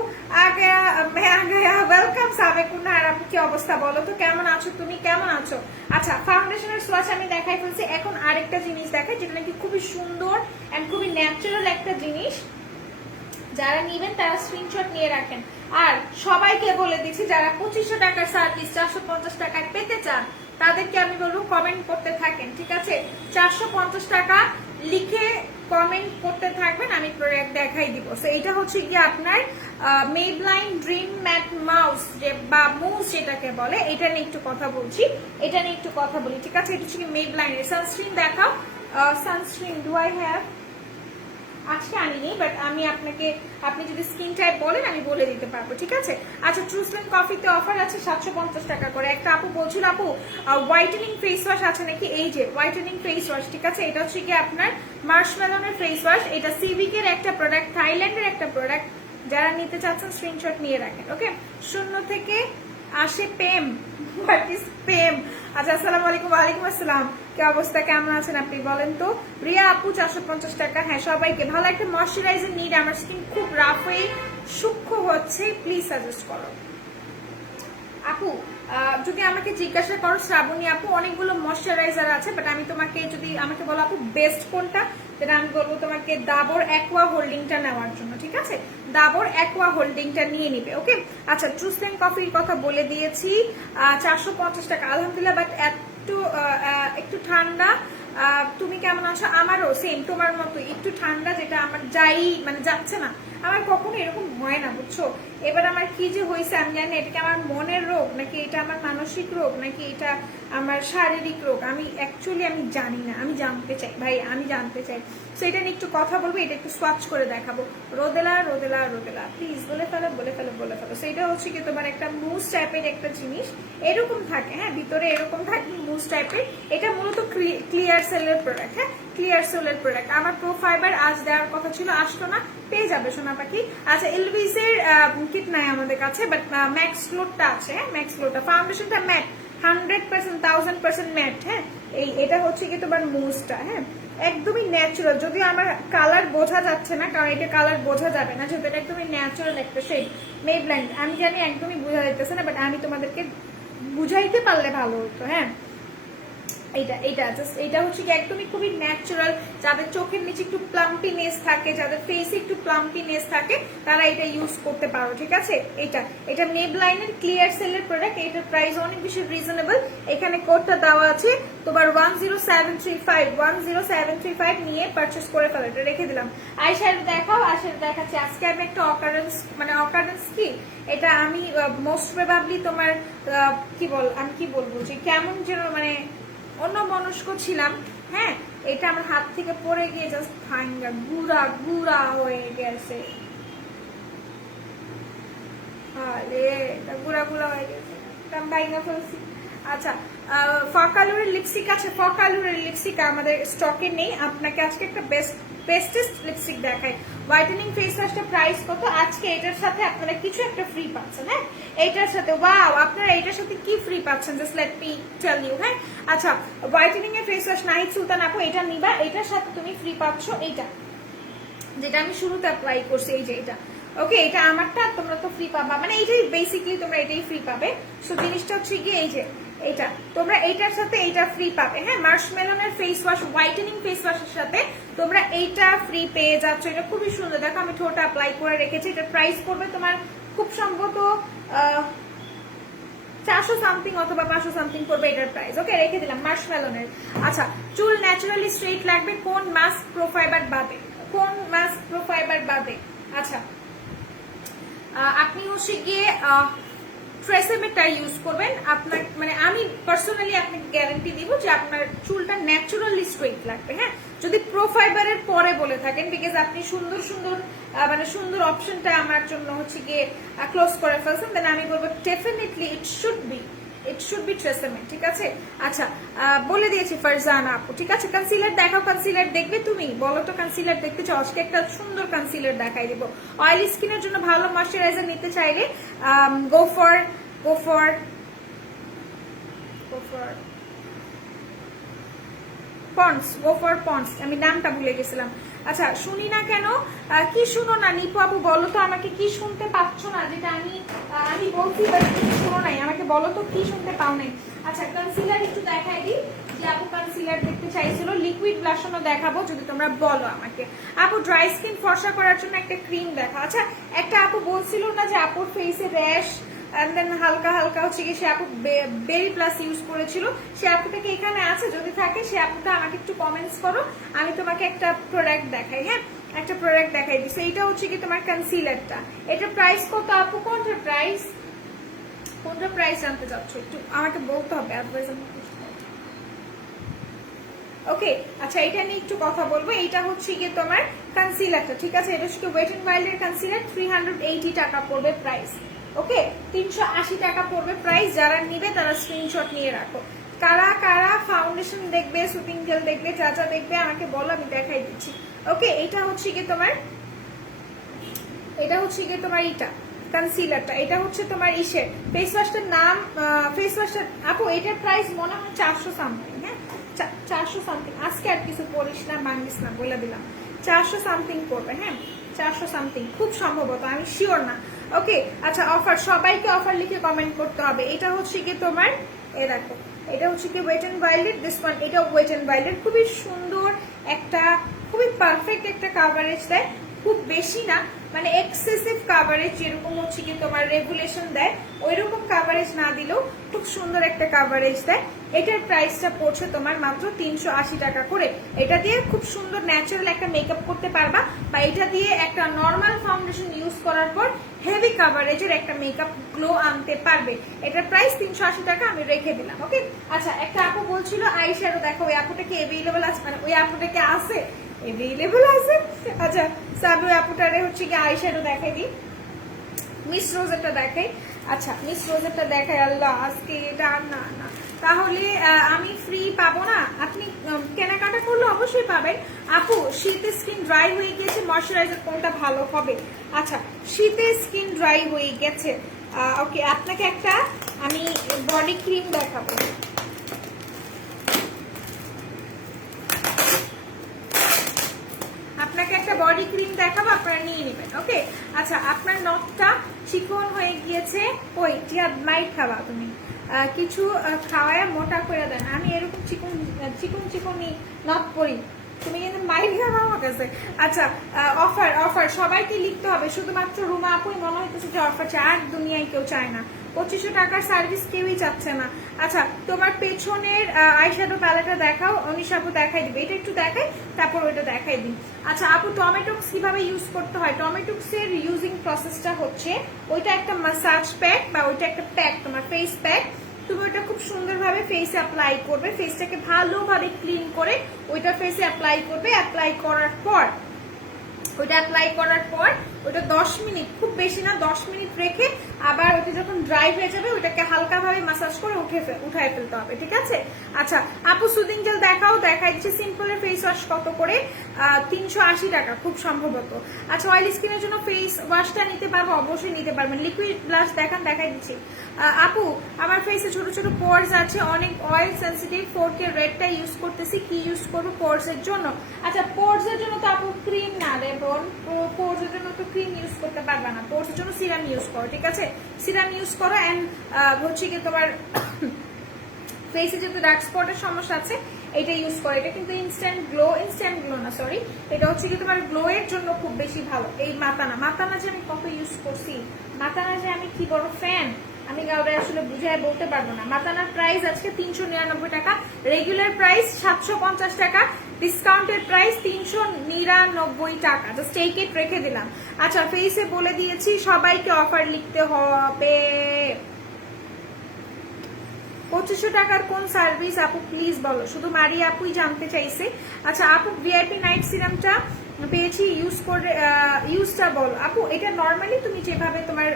ওয়েলকাম সাবেকুন্না। আর আপু কি অবস্থা বলো তো, কেমন আছো তুমি, কেমন আছো? আচ্ছা ফাউন্ডেশনের সোয়াচ আমি দেখাই ফেলছি, এখন আরেকটা জিনিস দেখাই যেটা নাকি খুবই সুন্দর এন্ড খুবই ন্যাচারাল একটা জিনিস। যারা নিবেন তারা স্ক্রিনশট নিয়ে রাখেন। আর সবাইকে বলে দিচ্ছি যারা 2500 টাকার সার্ভিস 450 টাকায় পেতে চান তাদেরকে আমি বলবো কমেন্ট করতে থাকেন, ঠিক আছে? 450 টাকা লিখে কমেন্ট করতে থাকবেন, আমি প্রোডাক্ট দেখাই দিব। সো এটা হচ্ছে কি আপনার মেবলাইন ড্রিম ম্যাট মাউস যে বা মুস যেটাকে বলে, এটা নিয়ে একটু কথা বলছি, ঠিক আছে? এটা হচ্ছে কি মেবলাইনের সানস্ক্রিন। দেখাও সানস্ক্রিন, ডু আই হ্যাভ? আজকে আনিনি বাট আমি আপনি যদি স্কিন টাইপ বলেন আমি বলে দিতে পারবো, ঠিক আছে? আচ্ছা ট্রুসল্যান্ড কফিতে অফার আছে 750 টাকা করে। একটা আপু বলছিল আপু হোয়াইটেনিং ফেস ওয়াশ আছে নাকি? এই যে হোয়াইটেনিং ফেস ওয়াশ, ঠিক আছে? এটা হচ্ছে কি আপনার মার্শমেলনের ফেস ওয়াশ, এটা সিভিকের একটা প্রোডাক্ট, থাইল্যান্ডের একটা প্রোডাক্ট। যারা নিতে চাচ্ছেন স্ক্রিনশট নিয়ে রাখেন। ওকে, 0 থেকে আসে প্রেম। হোয়াট ইজ প্রেম? আচ্ছা আসসালামু আলাইকুম। ওয়ালাইকুম আসসালাম, কি অবস্থা, কেমন আছেন আপনি বলেন তো? রিয়া আপু 450 টাকা। হ্যাঁ সবাইকে ভালো একটা ময়শ্চারাইজার নিড, আমার স্কিন খুব রাফ হয়ে সূক্ষ্ম হচ্ছে, প্লিজ সাজেস্ট করো আপু। যদি আমাকে জিজ্ঞাসা করো শ্রাবণী আপু, অনেকগুলো ময়শ্চারাইজার আছে বাট আমি তোমাকে যদি আমাকে বলো আপু বেস্ট কোনটা, যেটা আমি বলবো তোমাকে ডাবর অ্যাকোয়া হোল্ডিংটা নেওয়ার জন্য, ঠিক আছে? ডাবর অ্যাকোয়া হোল্ডিংটা নিয়ে নিবে। ওকে, আচ্ছা ট্রুসল্যান্ড কফির কথা বলে দিয়েছি 450 টাকা আলহামদুলিল্লাহ, বাট একটু ঠান্ডা। তুমি কেমন আছো? আমারও সেম তোমার মতো একটু ঠান্ডা, যেটা আমার মানে যাচ্ছে না, আমার কখনো এরকম হয় না, বুঝছো? এবার আমার কি যে হয়েছে আমি জানি, এটা কি আমার মনের রোগ নাকি এটা আমার মানসিক রোগ নাকি এটা আমার শারীরিক রোগ, আমি জানি না, আমি জানতে চাই ভাই, আমি জানতে চাই। সো এটা নিয়ে একটু কথা বলবো, এটা একটু সোয়াচ করে দেখাবো। রোদেলা প্লিজ বলে ফেলো। সো এটা হচ্ছে কি তোমার একটা মুস টাইপের একটা জিনিস, এরকম থাকে, হ্যাঁ ভিতরে এরকম থাকে মুস টাইপের। এটা মূলত ক্লিয়ার সেলের প্রোডাক্ট, হ্যাঁ ক্লিয়ার সেলের প্রোডাক্ট। আমার প্রো ফাইবার আজ দেওয়ার কথা ছিল, আসলো না, পেয়ে যাবে সোনা পাখি। আচ্ছা এলভিসের কিট নাই আমাদের কাছে, বাট ম্যাক্স গ্লোটা আছে। হ্যাঁ ম্যাক্স গ্লোটা ফাউন্ডেশনটা ম্যাট 100% 1000% ম্যাট। হ্যাঁ এটা হচ্ছে কি তোমার মুসটা, হ্যাঁ একদমই ন্যাচারাল, যদিও আমার কালার বোঝা যাচ্ছে না, কারণ এটা কালার বোঝা যাবে না, যেহেতু এটা একদমই ন্যাচারাল একটা শেড মেবল্যান্ড। আমি জানি একদমই বোঝা যাইতেছে না, বাট আমি তোমাদেরকে বুঝাইতে পারলে ভালো হতো। হ্যাঁ, এটা হচ্ছে কি একদমই খুবই ন্যাচারাল, যাদের চোখের নিচে একটু প্লাম্পিনেস থাকে, যাদের ফেসে একটু প্লাম্পিনেস থাকে, তারা এটা ইউজ করতে পারো, ঠিক আছে। এটা মেবলাইনের ক্লিয়ার সেলের প্রোডাক্ট, এটার প্রাইস অনেক বেশি রিজনেবল। এখানে কোডটা দেওয়া আছে তোমার 10735 নিয়ে পারচেস করে ফেলো, এটা রেখে দিলাম। আইশ্যাডো দেখাও, আইশ্যাডো দেখাচ্ছি। আজকে আমি একটা অকারেন্স কি এটা আমি মোস্ট প্রবাবলি তোমার আমি কি বলবো যে কেমন যেন মানে অন্য মনস্ক ছিলাম। হ্যাঁ, এটা আমার হাত থেকে পড়ে গিয়ে জাস্ট ভাঙ্গা গুড়া গুড়া হয়ে গেছে, গুড়া গুড়া হয়ে গেছে, ভাঙ্গা ফেলছি। আচ্ছা, ফকালুরের লিপস্টিক আছে, ফকালুরের লিপস্টিক আমাদের স্টকে নেই। আপনাকে আজকে একটা বেস্টেস্ট লিপস্টিক দেখাই। হোয়াইটেনিং ফেস ওয়াশটা প্রাইস কত? আজকে এটার সাথে আপনারা কিছু একটা ফ্রি পাচ্ছেন। হ্যাঁ, এটার সাথে ওয়াও, আপনারা এটার সাথে কি ফ্রি পাচ্ছেন just let me tell you. হ্যাঁ, আচ্ছা, হোয়াইটেনিং এর ফেস ওয়াশ নাহিদ সুলতান আপু, এটা নিবা, এটার সাথে তুমি ফ্রি পাচ্ছ এইটা, যেটা আমি শুরুতে অ্যাপ্লাই করছি, এই যে এটা। ওকে, এটা আমারটা, তোমরা তো ফ্রি পাবা, মানে এইটাই বেসিক্যালি তোমরা এটাই ফ্রি পাবে। সো জিনিসটা হচ্ছে কি এই যে এটা, তোমরা এইটার সাথে এইটা ফ্রি পাবে। হ্যাঁ, মার্শমেলনের ফেস ওয়াশ, হোয়াইটেনিং ফেস ওয়াশের সাথে তোমরা এইটা ফ্রি পেয়ে যাচ্ছ। এটা খুবই সুন্দর, দেখো আমি ঠোঁটে অ্যাপ্লাই করে রেখেছি। এটার প্রাইস পড়বে তোমার খুব সম্ভবত 400 সামথিং অথবা 500 সামথিং পড়বে এটার প্রাইস। ওকে, রেখে দিলাম মার্শমেলনের। আচ্ছা, চুল ন্যাচারালি স্ট্রেট লাগবে কোন মাস্ক প্রোফাইবার বাদে? কোন মাস্ক প্রোফাইবার বাদে? আচ্ছা, আপনি হচ্ছে গিয়ে ট্রেসেমেটা ইউজ করবেন। আপনার মানে আমি পার্সোনালি আপনাকে গ্যারান্টি দিব যে আপনার চুলটা ন্যাচারালি স্ট্রেট লাগবে। হ্যাঁ, যদি প্রোফাইবারের পরে বলে থাকেন, বিকজ আপনি সুন্দর সুন্দর মানে সুন্দর অপশনটা আমার জন্য হচ্ছে গিয়ে ক্লোজ করে ফেলছেন, দেন আমি বলবো ডেফিনেটলি ইট শুড বি ট্রেসেমেন্ট, ঠিক আছে। আচ্ছা, বলে দিয়েছি ফারজানা আপু, ঠিক আছে। কনসিলার দেখাও, কনসিলার দেখবে তুমি? বলো তো কনসিলার দেখতে চাও? আজকে একটা সুন্দর কনসিলার দেখাই দিব। অয়েলি স্কিনের জন্য ভালো ময়শ্চারাইজার নিতে চাইলে গো ফর পন্ডস, আমি নামটা ভুলে গেছিলাম। আচ্ছা, শুনি না কেন? কি শুনো না নিপু আপু? বলো তো আমাকে, কি শুনতে পাচ্ছ না? যেটা আমি বলছি বাট তুমি শুনো নাই, আমাকে বলো তো কি শুনতে পাও নাই। আচ্ছা, কনসিলার একটু দেখাই দিই, যে আপু কনসিলার দেখতে চাইছিল। লিকুইড ব্লাশনও দেখাবো যদি তোমরা বলো আমাকে। আপু ড্রাই স্কিন ফর্সা করার জন্য একটা ক্রিম দেখা। আচ্ছা, একটা আপু বলছিল না যে আপুর ফেসে র্যাশ এন্ড দেন হালকা হালকা হচ্ছে কি, সে আপু বেরি প্লাস ইউজ করেছিল। সে আপুটা কি এখানে আছে? যদি থাকে সে আপুটা আমাকে একটু কমেন্টস করো, আমি তোমাকে একটা প্রোডাক্ট দেখাই। হ্যাঁ, একটা প্রোডাক্ট দেখাই দিচ্ছি। এইটা হচ্ছে কি তোমার কনসিলারটা। এটা প্রাইস কত আপু? কোনটার প্রাইস জানতে চাচ্ছ? একটু আমাকে বলতে হবে। ওকে, আচ্ছা, এটা নিয়ে একটু কথা বলবো। এইটা হচ্ছে গিয়ে তোমার কনসিলারটা, ঠিক আছে। এটা হচ্ছে ওয়েট এন্ড ওয়াইল্ড এর কনসিলার, 380 টাকা পড়বে প্রাইস। ওকে, 380 টাকা পড়বে প্রাইস। যারা নিবে তারা স্ক্রিনশট নিয়ে রাখো। কারা কারা ফাউন্ডেশন দেখবে, সুপিং জেল দেখবে, যা যা দেখবে আমাকে বলো, আমি দেখাই দিচ্ছি। ওকে, এটা হচ্ছে গিয়ে তোমার এটা কনসিলারটা। এটা হচ্ছে তোমার ইসের ফেস ওয়াশটার নাম, ফেস ওয়াশটা আপু এটার প্রাইস মনে হয় 400 সামথিং। হ্যাঁ, 400 সামথিং। আজকে আর কিছু পড়িস না, মাঙ্গিস না, বলে দিলাম 400 সামথিং পড়বে। হ্যাঁ, 400 সামথিং খুব সম্ভবত, আমি শিওর না। ওকে, আচ্ছা, অফার, সবাইকে অফার লিখে কমেন্ট করতে হবে। এটা হচ্ছে কি তোমার, দেখো, এটা হচ্ছে কি ওয়েট এন্ড ওয়াইল্ডের দিস ওয়ান। এটা ওয়েট এন্ড ওয়াইল্ডের খুবই সুন্দর একটা, খুবই পারফেক্ট একটা কাভারেজ দেয়। খুব বেশি না, মানে এক্সেসিভ কাভারেজ যেরকম হচ্ছে কি তোমার রেগুলেশন দেয় ওইরকম কাভারেজ না দিলেও খুব সুন্দর একটা কাভারেজ দেয়। এটার প্রাইসটা পড়ছে তোমার মাত্র 380 টাকা করে। এটা দিয়ে খুব সুন্দর ন্যাচারাল একটা মেকআপ করতে পারবা, বা এটা দিয়ে একটা নর্মাল ফাউন্ডেশন ইউজ করার পর হেভি কাভারেজের একটা মেকআপ গ্লো আনতে পারবে। এটার প্রাইস 380 টাকা, আমি রেখে দিলাম। ওকে, আচ্ছা, একটা আপু বলছিল আইশ্যাডো দেখো, ওই আপুটা কি অ্যাভেলেবল আছে? মানে ওই আপুটা কি আছে, অ্যাভেলেবল আছে? আচ্ছা, সাবু আপুটারে হচ্ছে কি আইশ্যাডো দেখাই দিই, মিস রোজেরটা দেখাই। আচ্ছা, মিস রোজেরটা দেখাই। আল্লাহ, আজকে এটা না, তাহলে আমি ফ্রি পাবো না? আপনি কেনাকাটা করলে অবশ্যই পাবেন। আপু, শীতে স্কিন ড্রাই হয়ে গেছে, ময়শ্চারাইজার কোনটা ভালো হবে? আচ্ছা, শীতে স্কিন ড্রাই হয়ে গেছে, ওকে, আপনাকে একটা আমি বডি ক্রিম দেখাবো। দেখাবো, আপনারা নিয়ে নেবেন। ওকে, আচ্ছা আপনার নখটা চিকন হয়ে গিয়েছে, ওই টিয়া মাইট খাওয়া তুমি কিছু খাওয়ায় মোটা করে দেন। আমি এরকম চিকন চিকন চিকনই নখ পরি, তুমি কিন্তু মাইট খাওয়া আমার কাছে। আচ্ছা অফার অফার সবাইকে লিখতে হবে, শুধুমাত্র রুমা আপুই মনে হইতেছে যে অফার চায়, আর দুনিয়ায় কেউ চায় না। 2500 টাকার সার্ভিস কেউই চাচ্ছে না। আচ্ছা তোমার পেছনের আইশ্যাডো প্যালেটটা দেখাও, অনিশা আপু দেখাই দিবে, এটা একটু দেখাই তারপর ওইটা দেখাই দিন। আচ্ছা আপু টমেটোক্স কিভাবে ইউজ করতে হয়? টমেটোক্স এর ইউজিং প্রসেসটা হচ্ছে, ওইটা একটা মাসাজ প্যাক বা ওইটা একটা প্যাক, তোমার ফেস প্যাক, তুমি ওটা খুব সুন্দরভাবে ফেসে অ্যাপ্লাই করবে, ফেসটাকে ভালোভাবে ক্লিন করে ওইটা ফেসে অ্যাপ্লাই করবে। অ্যাপ্লাই করার পর ওটা 10 মিনিট, খুব বেশি না 10 মিনিট রেখে আবার ওটা যখন ড্রাই হয়ে যাবে ওটাকে হালকাভাবে মাসাজ করে উঠায় ফেলতে হবে, ঠিক আছে? আচ্ছা আপু সুদিং জেল দেখাও, দেখাই দিচ্ছি সিম্পলের ফেস ওয়াশ কত করে, 380 টাকা খুব সম্ভবত। আচ্ছা অয়েল স্কিনের জন্য ফেস ওয়াশটা নিতে পারবো, অবশ্যই নিতে পারবেন। লিকুইড ব্লাশ দেখান, দেখাই দিচ্ছি। আপু আমার ফেসে ছোট ছোট পোর্স আছে, অনেক অয়েল সেন্সিটিভ, 4K রেডটা ইউজ করতেছি, কি ইউজ করবো পোর্স এর জন্য? আচ্ছা পোর্স এর জন্য তো আপু ক্রিম না রে বোন, পোর্স এর জন্য তো ক্রিম ইউজ করতে পারবে না, পোর্স এর জন্য সিরাম ইউজ করো, ঠিক আছে? সিরাম ইউজ করো। এন্ড হচ্ছে কি তোমার ফেসে যেহেতু ডার্ক স্পটের সমস্যা আছে এটা ইউজ করো, এটা কিন্তু ইনস্ট্যান্ট গ্লো না সরি, এটা হচ্ছে কি তোমার গ্লো এর জন্য খুব বেশি ভালো। এই মাতানা যে আমি কত ইউজ করছি, মাতানা যে আমি কি বড় ফ্যান, আমি কাউরে আসলে বুঝায় বলতে পারবো না। মাতানার প্রাইস আজকে 399 টাকা, রেগুলার প্রাইস 750 টাকা, ডিসকাউন্টেড প্রাইস 399 টাকা, জাস্ট টেক ইট রেখে দিলাম। আচ্ছা ফেসে বলে দিয়েছি সবাইকে অফার লিখতে হবে। 2500 টাকার কোন সার্ভিস আপু প্লিজ বলো, শুধু মারিয়া আপুই জানতে চাইছে। আচ্ছা আপু ভিআইপি নাইট সিরামটা পেয়েছি, ইউজ করে ইউজটা বলো। আপু এটা নর্মালি তুমি যেভাবে তোমার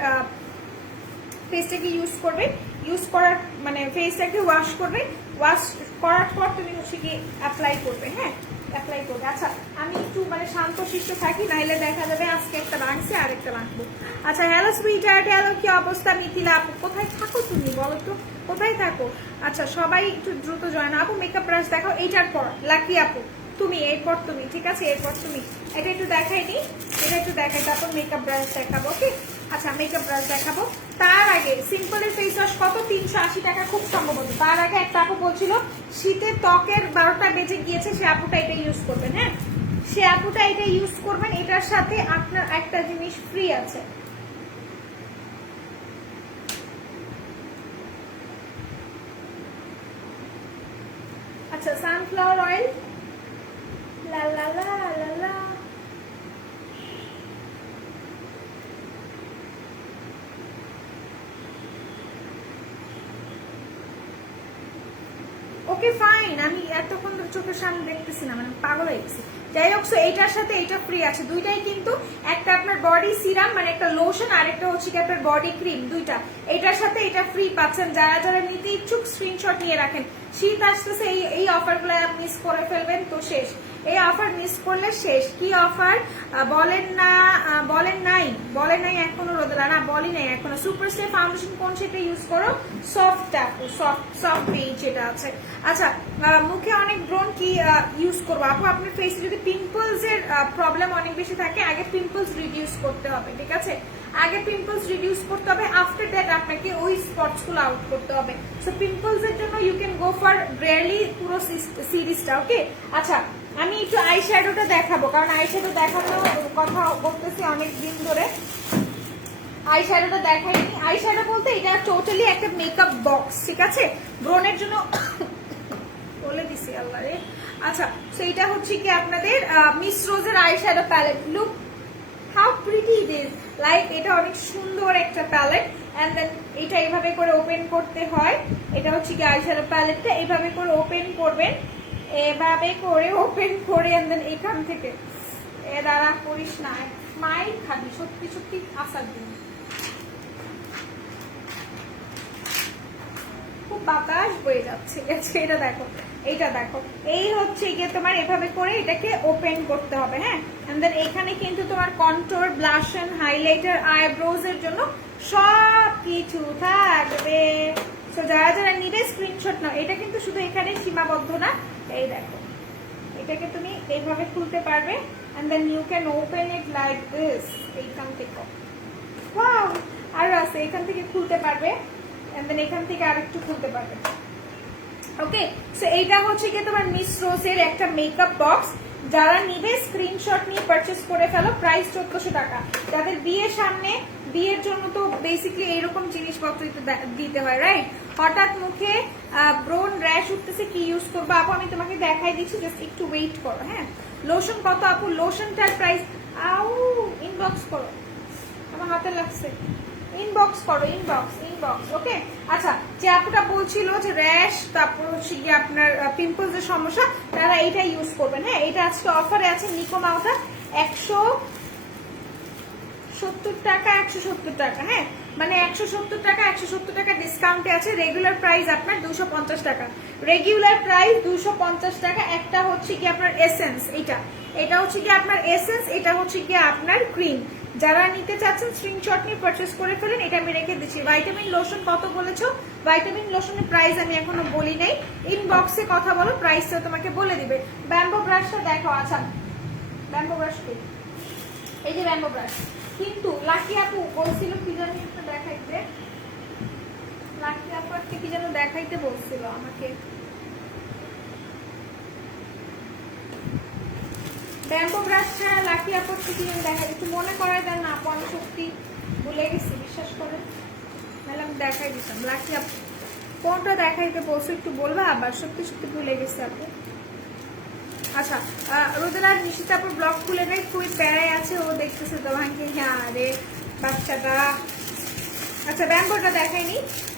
ফেসটাকে ইউজ করবে, ইউজ করার মানে ফেসটাকে ওয়াশ করবে, ওয়াশ করার পর তুমি হচ্ছে কি অ্যাপ্লাই করবে, হ্যাঁ অ্যাপ্লাই করবে। আচ্ছা আমি একটু মানে শান্তশিষ্ট থাকি, নাইলে দেখা যাবে আজকে একটা ভাঙছে আর একটা ভাঙবো। আচ্ছা হ্যালো সুইটার্ট, হ্যালো কি অবস্থা? মিথিলা আপু কোথায় থাকো তুমি বলো তো, কোথায় থাকো? আচ্ছা সবাই একটু দ্রুত জয়েন। আপু মেকআপ ব্রাশ দেখাও, এইটার পর লাকি আপু তুমি, এরপর তুমি, ঠিক আছে এরপর তুমি। এটা একটু দেখাই নি, এটা একটু দেখাই, তারপর মেকআপ ব্রাশ দেখাবো, ওকে? আচ্ছা মেকআপ ব্রাশ দেখাবো, তার আগে সিম্পলের ফেস ওয়াশ কত, 380 টাকা খুব সম্ভবত। তার আগে একটা আপু বলছিল শীতের ত্বকের 12টা বেজে গিয়েছে, সে আপুটা এটা ইউজ করবেন, হ্যাঁ সে আপুটা এটা ইউজ করবেন, এটার সাথে আপনার একটা জিনিস ফ্রি আছে। আচ্ছা সানফ্লাওয়ার অয়েল, লা লা লা লা লা, ওকে ফাইন, আমি এতক্ষণ ধরে চোখের সামনে দেখতেছি না, মানে পাগল হয়ে গেছি। যাই হোক এইটার সাথে এটা ফ্রি আছে, দুইটাই কিন্তু, একটা আপনার বডি সিরাম মানে একটা লোশন, আর একটা হচ্ছে আপনার বডি ক্রিম, দুইটা এটার সাথে এটা ফ্রি পাচ্ছেন। যারা যারা নিতে ইচ্ছুক স্ক্রিনশট নিয়ে রাখেন, শীত আসতেছে, এই অফারগুলো মিস করে ফেলবেন তো শেষ, এই অফার মিস করলে শেষ। কি অফার বলেন না, বলেন নাই এখনো রোদেলা না, বলি নাই এখনো। সুপার স্টে ফাউন্ডেশন কোন সেটা ইউজ করো, সফটটা, সফট বেজ যেটা আছে। আচ্ছা মুখে অনেক ব্রণ কি ইউজ করবো? আপু আপনার ফেসে যদি পিম্পলস এর প্রবলেম অনেক বেশি থাকে, আগে পিম্পলস রিডিউস করতে হবে, ঠিক আছে? আগে পিম্পলস রিডিউস করতে হবে, আফটার দ্যাট আপনাকে ওই স্পটস গুলো আউট করতে হবে। সো পিম্পলস এর জন্য you can go for really পুরো সিরিজটা, ওকে? আচ্ছা আমি একটু আই শ্যাডোটা দেখাবো, কারণ আই শ্যাডো দেখানোর কথা বলতেছি অনেক দিন ধরে, আই শ্যাডোটা দেখাইনি। আই শ্যাডো বলতে এটা টোটালি একটা মেকআপ বক্স, ঠিক আছে? ব্রণের জন্য বলে দিছি আল্লাহ রে। আচ্ছা তো এটা হচ্ছে কি আপনাদের মিস রোজের eye shadow palette, look how pretty it is, like এটা অনেক সুন্দর একটা প্যালেট। এন্ড দেন এটা এইভাবে করে ওপেন করতে হয়, এটা হচ্ছে কি আই শ্যাডো প্যালেটটা এইভাবে করে ওপেন করবেন, এভাবে করে ওপেন করে এন্ড দেন এখান থেকে এ দ্বারা করিস না, স্মাইল খাবি সত্যি সত্যি আসার জন্য। খুব বাতাস বয়ে যাচ্ছে, এটা দেখো, এইটা দেখো, এই হচ্ছে গিয়ে তোমার এভাবে করে এটাকে ওপেন করতে হবে, হ্যাঁ? এন্ড দেন এখানে কিন্তু তোমার কন্ট্রোল, ব্লাশন, হাইলাইটার, আইব্রোজ এর জন্য সব কিছু থাকবে। তো যারা যারা নিবে স্ক্রিনশট নাও, এটা কিন্তু শুধু এখানে সীমাবদ্ধ না, এই দেখো এটাকে তুমি এইভাবে খুলতে পারবে and then you can open it like this এইখান থেকে ওয়াও আর আছে এখান থেকে খুলতে পারবে and then এখান থেকে আরেকটু খুলতে পারবে ওকে সো এইটা হচ্ছে কি তোমার মিস রোজের একটা মেকআপ বক্স যারা নিবে স্ক্রিনশট নিয়ে পারচেজ করে ফেলো প্রাইস 1400 টাকা যাদের বিয়ের সামনে বিয়ের জন্য তো বেসিক্যালি এরকম জিনিসপত্র দিতে হয় রাইট হঠাৎ মুখে ব্রোন র্যাশ উঠতেছে কি ইউজ করবো আপু আমি তোমাকে দেখাই দিচ্ছি জাস্ট একটু ওয়েট করো হ্যাঁ লোশন কত আপু লোশনটার প্রাইস আউ ইনবক্স করো আমার হাতে লাগছে ইনবক্স করো ইনবক্স ওকে আচ্ছা যে আপুটা বলছিল যে র্যাশ তারপর হচ্ছে কি আপনার পিম্পলস এর সমস্যা তারা এইটা ইউজ করবেন হ্যাঁ এটা আজকে অফারে আছে নিকোমাউটা 170 টাকা 170 টাকা হ্যাঁ মানে 170 টাকা ডিসকাউন্টে আছে রেগুলার প্রাইস আপনার 250 টাকা রেগুলার প্রাইস 250 টাকা একটা হচ্ছে কি আপনার এসেন্স এটা হচ্ছে কি আপনার এসেন্স এটা হচ্ছে কি আপনার ক্রিম যারা নিতে চাচ্ছেন স্ক্রিনশট নিয়ে পারচেজ করে ফেলেন এটা আমি রেখে দিচ্ছি ভাইটামিন লোশন কত বলেছো ভাইটামিন লোশনের প্রাইস আমি এখনো বলি নাই ইনবক্সে কথা বলো প্রাইসটা তোমাকে বলে দিবে ব্যাম্বো ব্রাশটা দেখো আচ্ছা ব্যাম্বো ব্রাশ এই যে ব্যাম্বো ব্রাশ কিন্তু লাকি আপু বলছিল কি জানি একটু দেখাইতে লাকি আপু কি যেন দেখাইতে বলছিল আমাকে ব্যাম্বো ব্রাশটা লাকি আপু কি যেন দেখাই একটু মনে করাই দেন না আপু আমি সত্যি ভুলে গেছি বিশ্বাস করে তাহলে আমি দেখাই দিতাম লাকি আপু কোনটা দেখাইতে বলছো একটু বলবা আবার সত্যি ভুলে গেছি আপু আচ্ছা রোদেলার নিশিতা আপুর ব্লগ খুলে নেই খুবই প্যারায় আছে ও দেখতেছে তোমাকে হ্যাঁ রে বাচ্চাটা আচ্ছা ব্যাম্বোটা দেখাইনি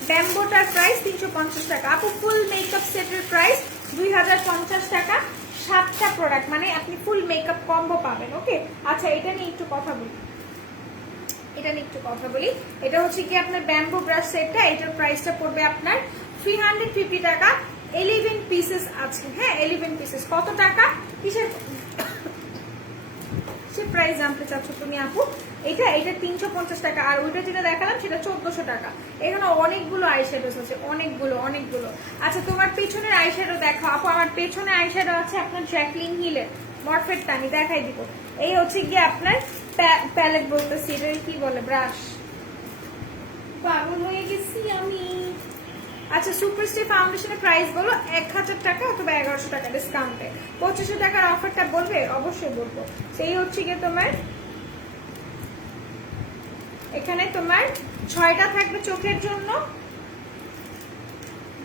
ব্যাম্বোটার প্রাইস 350 টাকা আপু ফুল মেকআপ সেটের প্রাইস 2050 টাকা 7টা প্রোডাক্ট মানে আপনি ফুল মেকআপ কম্বো পাবেন ওকে আচ্ছা এটা নিয়ে একটু কথা বলি এটা হচ্ছে কি আপনার ব্যাম্বো ব্রাশ সেটটা এটার প্রাইসটা পড়বে আপনার 350 টাকা 11 পিসেস আছে হ্যাঁ 11 পিসেস কত টাকা কিসের সে প্রাইস জানতে চাচ্ছ তুমি আপু এটা 350 টাকা আর ওইটা যেটা দেখালাম সেটা 1400 টাকা এখানে অনেকগুলো আইশ্যাডোস আছে অনেকগুলো আচ্ছা তোমার পেছনের আইশ্যাডো দেখো আপু আমার পেছনে আইশ্যাডো আছে আপনার জ্যাকলিন হিলের মরফেটটা আমি দেখাই দিব এই হচ্ছে গিয়ে আপনার প্যালেট বলতেছি এটা কি বলে ব্রাশ পাগল হয়ে গেছি আমি আচ্ছা সুপারস্টার ফাউন্ডেশনের প্রাইস বলো 1000 টাকা অথবা 1100 টাকা ডিসকাউন্টে 2500 টাকার অফারটা বলবে অবশ্যই বলবো সেই হচ্ছে গিয়ে তোমার এখানে তোমার 6টা থাকবে চোখের জন্য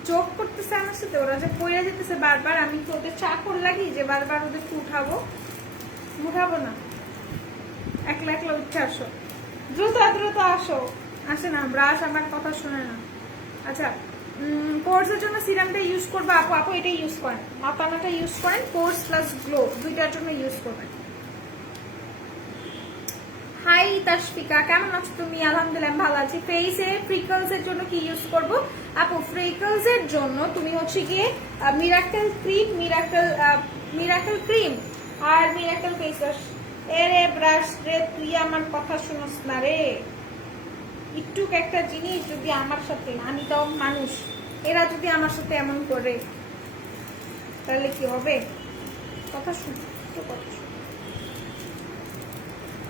চোখ করতেছে আমার সাথে ওরা যে পড়ে যেতেছে বারবার আমি তো ওদের চাকর লাগি যে বারবার ওদেরকে উঠাবো না একলা উঠে আসো দ্রুত আসে না ব্রাশ আমার কথা শুনে না আচ্ছা কোর্সের জন্য সিরামটা ইউজ করবো আপু এটা ইউজ করেন মাথানাটা ইউজ করেন কোর্স প্লাস গ্লো দুইটার জন্য ইউজ করবেন হাই তাশফিকা কেমন আছো তুমি আলহামদুলিল্লাহ ভালো আছি ফেসে ফ্রিকলস এর জন্য কি ইউজ করব আপু ফ্রিকলস এর জন্য তুমি হচ্ছে গিয়ে মিরাকল ক্রিম আর মিরাকল ফেস ওয়াশ এরে ব্রাশ রে তুই আমার কথা শুনস না রে একটু একটা জিনিস যদি আমার সাথে আমি তো মানুষ এরা যদি আমার সাথে এমন করে তাহলে কি হবে কথা শুন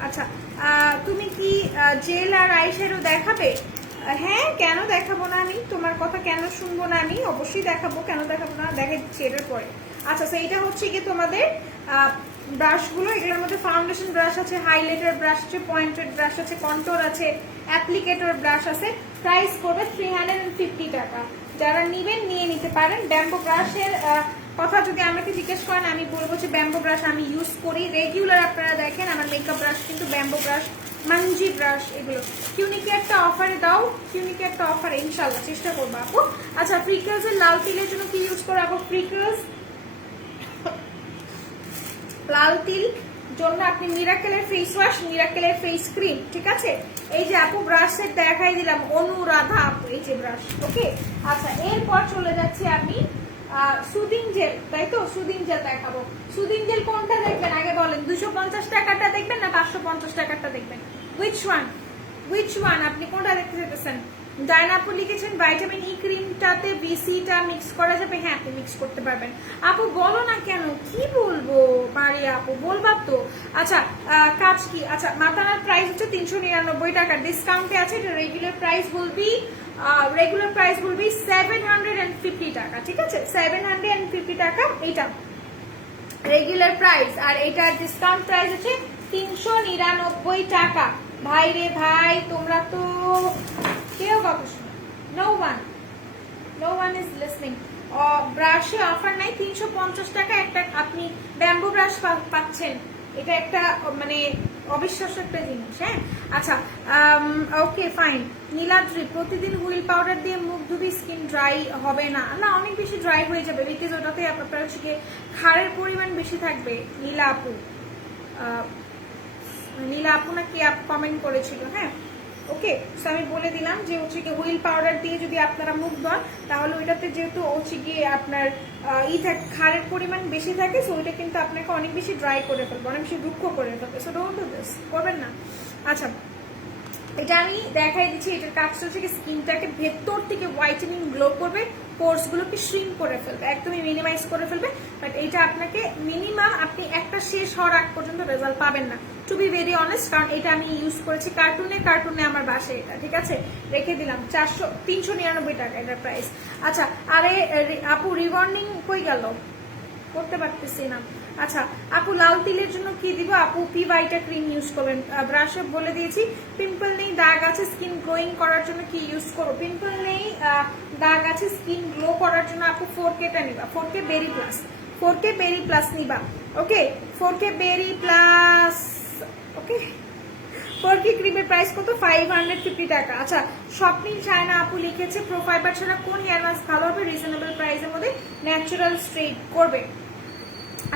আচ্ছা তুমি কি জেল আর আইশ্যাডো দেখাবে হ্যাঁ কেন দেখাবো না আমি তোমার কথা কেন শুনবো না আমি অবশ্যই দেখাবো কেন দেখাবো না দেখাই দিচ্ছি এটার পরে আচ্ছা এইটা হচ্ছে কি তোমাদের ব্রাশগুলো এগুলোর মধ্যে ফাউন্ডেশন ব্রাশ আছে হাইলাইটার ব্রাশ আছে পয়েন্টেড ব্রাশ আছে কন্ট্রোল আছে অ্যাপ্লিকেটর ব্রাশ আছে প্রাইস করবে 350 টাকা যারা নিবেন নিয়ে নিতে পারেন ব্যাম্বো ব্রাশের কথা যদি আমাকে জিজ্ঞেস করেন আমি বলবো যে ব্যাম্বো ব্রাশ আমি ইউজ করি রেগুলার আপনারা দেখেন আমার মেকআপ ব্রাশ কিন্তু ব্যাম্বো ব্রাশ মানজি ব্রাশ এগুলো কিউনিকে একটা অফারে দাও কিউনিকে একটা অফারে ইনশাল্লাহ চেষ্টা করবো আপু আচ্ছা ফ্রিকলস এর লাল তিলের জন্য কি ইউজ করবো আপু ফ্রিকলস লাল তিল জন্য আপনি মিরাকেলের ফেস ওয়াশ মিরাকেলের ফেস ক্রিম ঠিক আছে এই যে আপু ব্রাশ সেট দেখাই দিলাম অনুরাধা আপু এই যে ব্রাশ ওকে আচ্ছা এরপর চলে যাচ্ছি আমি সুদিং জেল তাই তো সুদিং জেল দেখাবো সুদিং জেল কোনটা দেখবেন আগে বলেন 250 টাকাটা দেখবেন না 550 টাকাটা দেখবেন which one আপনি কোনটা দেখতে চাইতেছেন ডায়না আপু লিখেছেন ভিটামিন ই ক্রিমটাতে ভিসিটা মিক্স করা যাবে। হ্যাঁ আপনি মিক্স করতে পারবেন। আপু বলো না কেন, কি বলবো মারিয়া আপু, বলবা তো। আচ্ছা কাজ কি, আচ্ছা মাথানার প্রাইস হচ্ছে 399 টাকা, ডিসকাউন্টে আছে। এটা রেগুলার প্রাইস বলবি, 750 টাকা, ঠিক আছে 750 টাকা এইটা রেগুলার প্রাইস, আর এটার ডিসকাউন্ট প্রাইস হচ্ছে 399 টাকা। ভাই রে ভাই, তোমরা তো কেউ কথা শোনো, নো ওয়ান ইজ লিসনিং। ব্রাশে অফার নাই, 350 টাকা একটা আপনি ব্যাম্বু ব্রাশ পাচ্ছেন। এটা একটা মানে অবিশ্বাস্য একটা জিনিস। হ্যাঁ আচ্ছা ওকে ফাইন। নীলাদ্রি প্রতিদিন হুইল পাউডার দিয়ে মুখ ধুবি, স্কিন ড্রাই হবে না? না অনেক বেশি ড্রাই হয়ে যাবে, বিকজ ওটাতে আপনার হচ্ছে ক্ষারের পরিমাণ বেশি থাকবে। নীলা আপু না কি কমেন্ট করেছিল। হ্যাঁ ওকে, তো আমি বলে দিলাম যে হচ্ছে কি হুইল পাউডার দিয়ে যদি আপনারা মুখ ধোন তাহলে ওইটাতে যেহেতু হচ্ছে গিয়ে আপনার ক্ষারের পরিমাণ বেশি থাকে, সো ওইটা কিন্তু আপনাকে অনেক বেশি ড্রাই করে ফেলবে, অনেক বেশি দুঃখ করে ফেলবে। সো ডোন্ট ডু দিস, করবেন না। আচ্ছা এটা আমি দেখাই দিচ্ছি, এটার কাজটা হচ্ছে কি স্কিনটাকে ভেতর থেকে হোয়াইটেনিং গ্লো করবে, পোর্স গুলোকে শ্রিঙ্ক করে ফেলবে, একদমই মিনিমাইজ করে ফেলবে। বাট এটা আপনাকে মিনিমাম আপনি একটা শেষ হওয়ার আগ পর্যন্ত রেজাল্ট পাবেন না, টু বি ভেরি অনেস্ট, কারণ এটা আমি ইউজ করেছি কার্টুনে আমার বাসায় এটা, ঠিক আছে রেখে দিলাম 399 টাকা এটার প্রাইস। আচ্ছা আরে আপু রিবন্ডিং কই গেল, করতে পারতেছি না। আচ্ছা আপু লাল তিলের জন্য কি দিব? আপু পি ভাইটা ক্রিম ইউজ করবেন। ব্রাশে বলে দিয়েছি। পিম্পল নেই, দাগ আছে, স্কিন গ্লোয়িং করার জন্য কি ইউজ করো? পিম্পল নেই, দাগ আছে, স্কিন গ্লো করার জন্য আপু 4K-টা নিবা, 4K বেরি প্লাস, 4K বেরি প্লাস নিবা। ওকে 4K বেরি প্লাস, ওকে 4K ক্রিমের প্রাইস কত? 550 টাকা। আচ্ছা স্বপ্নিল চায়না আপু লিখেছে প্রো ফাইবার ছাড়া কোন হেয়ার মাস্ক ভালো হবে রিজনেবল প্রাইসের মধ্যে ন্যাচারাল স্ট্রেট করবে?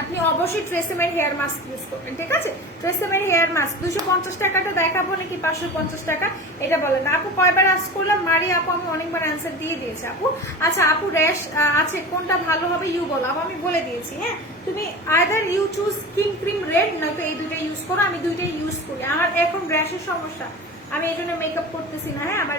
আপনি অবশ্যই ট্রেসেমের হেয়ার মাস্ক ইউজ করবেন, ঠিক আছে ট্রেসেমের হেয়ার মাস্ক। 250 টাকাটা দেখাবো নাকি 550 টাকা এটা বলেন। আপু কয়বার আস করলাম? মারি আপু আমি অনেকবার অ্যান্সার দিয়ে দিয়েছি আপু। আচ্ছা আপু র্যাশ আছে, কোনটা ভালো হবে ইউ বলো। আপু আমি বলে দিয়েছি। হ্যাঁ তুমি either you choose king cream red, নয়তো এই দুইটা ইউজ করো। আমি দুইটাই ইউজ করি, আমার এখন র্যাশের সমস্যা, আমি এই জন্য মেকআপ করতেছি না। হ্যাঁ আমার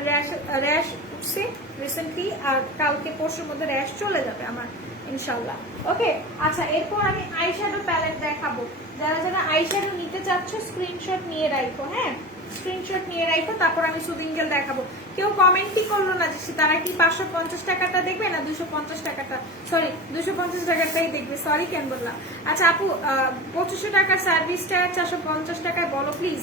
র্যাশ উঠছে রিসেন্টলি, আর কালকে পরশুর মধ্যে র্যাশ চলে যাবে আমার ইনশাল্লাহ। ওকে আচ্ছা এরপর আমি আইশ্যাডো প্যালেট দেখাবো। যারা যারা আইশ্যাডো নিতে চাচ্ছ স্ক্রিনশট নিয়ে রাখো। হ্যাঁ স্ক্রিনশট নিয়ে রাখো, তারপর আমি সুদিং জেল দেখাবো। কেউ কমেন্টই করলো না যে তারা কি 550 টাকাটা দেখবে না 250 টাকাটা, সরি 250 টাকাটাই দেখবে, সরি কেন বললাম। আচ্ছা আপু 2500 টাকার সার্ভিসটা 450 টাকায় বলো প্লিজ।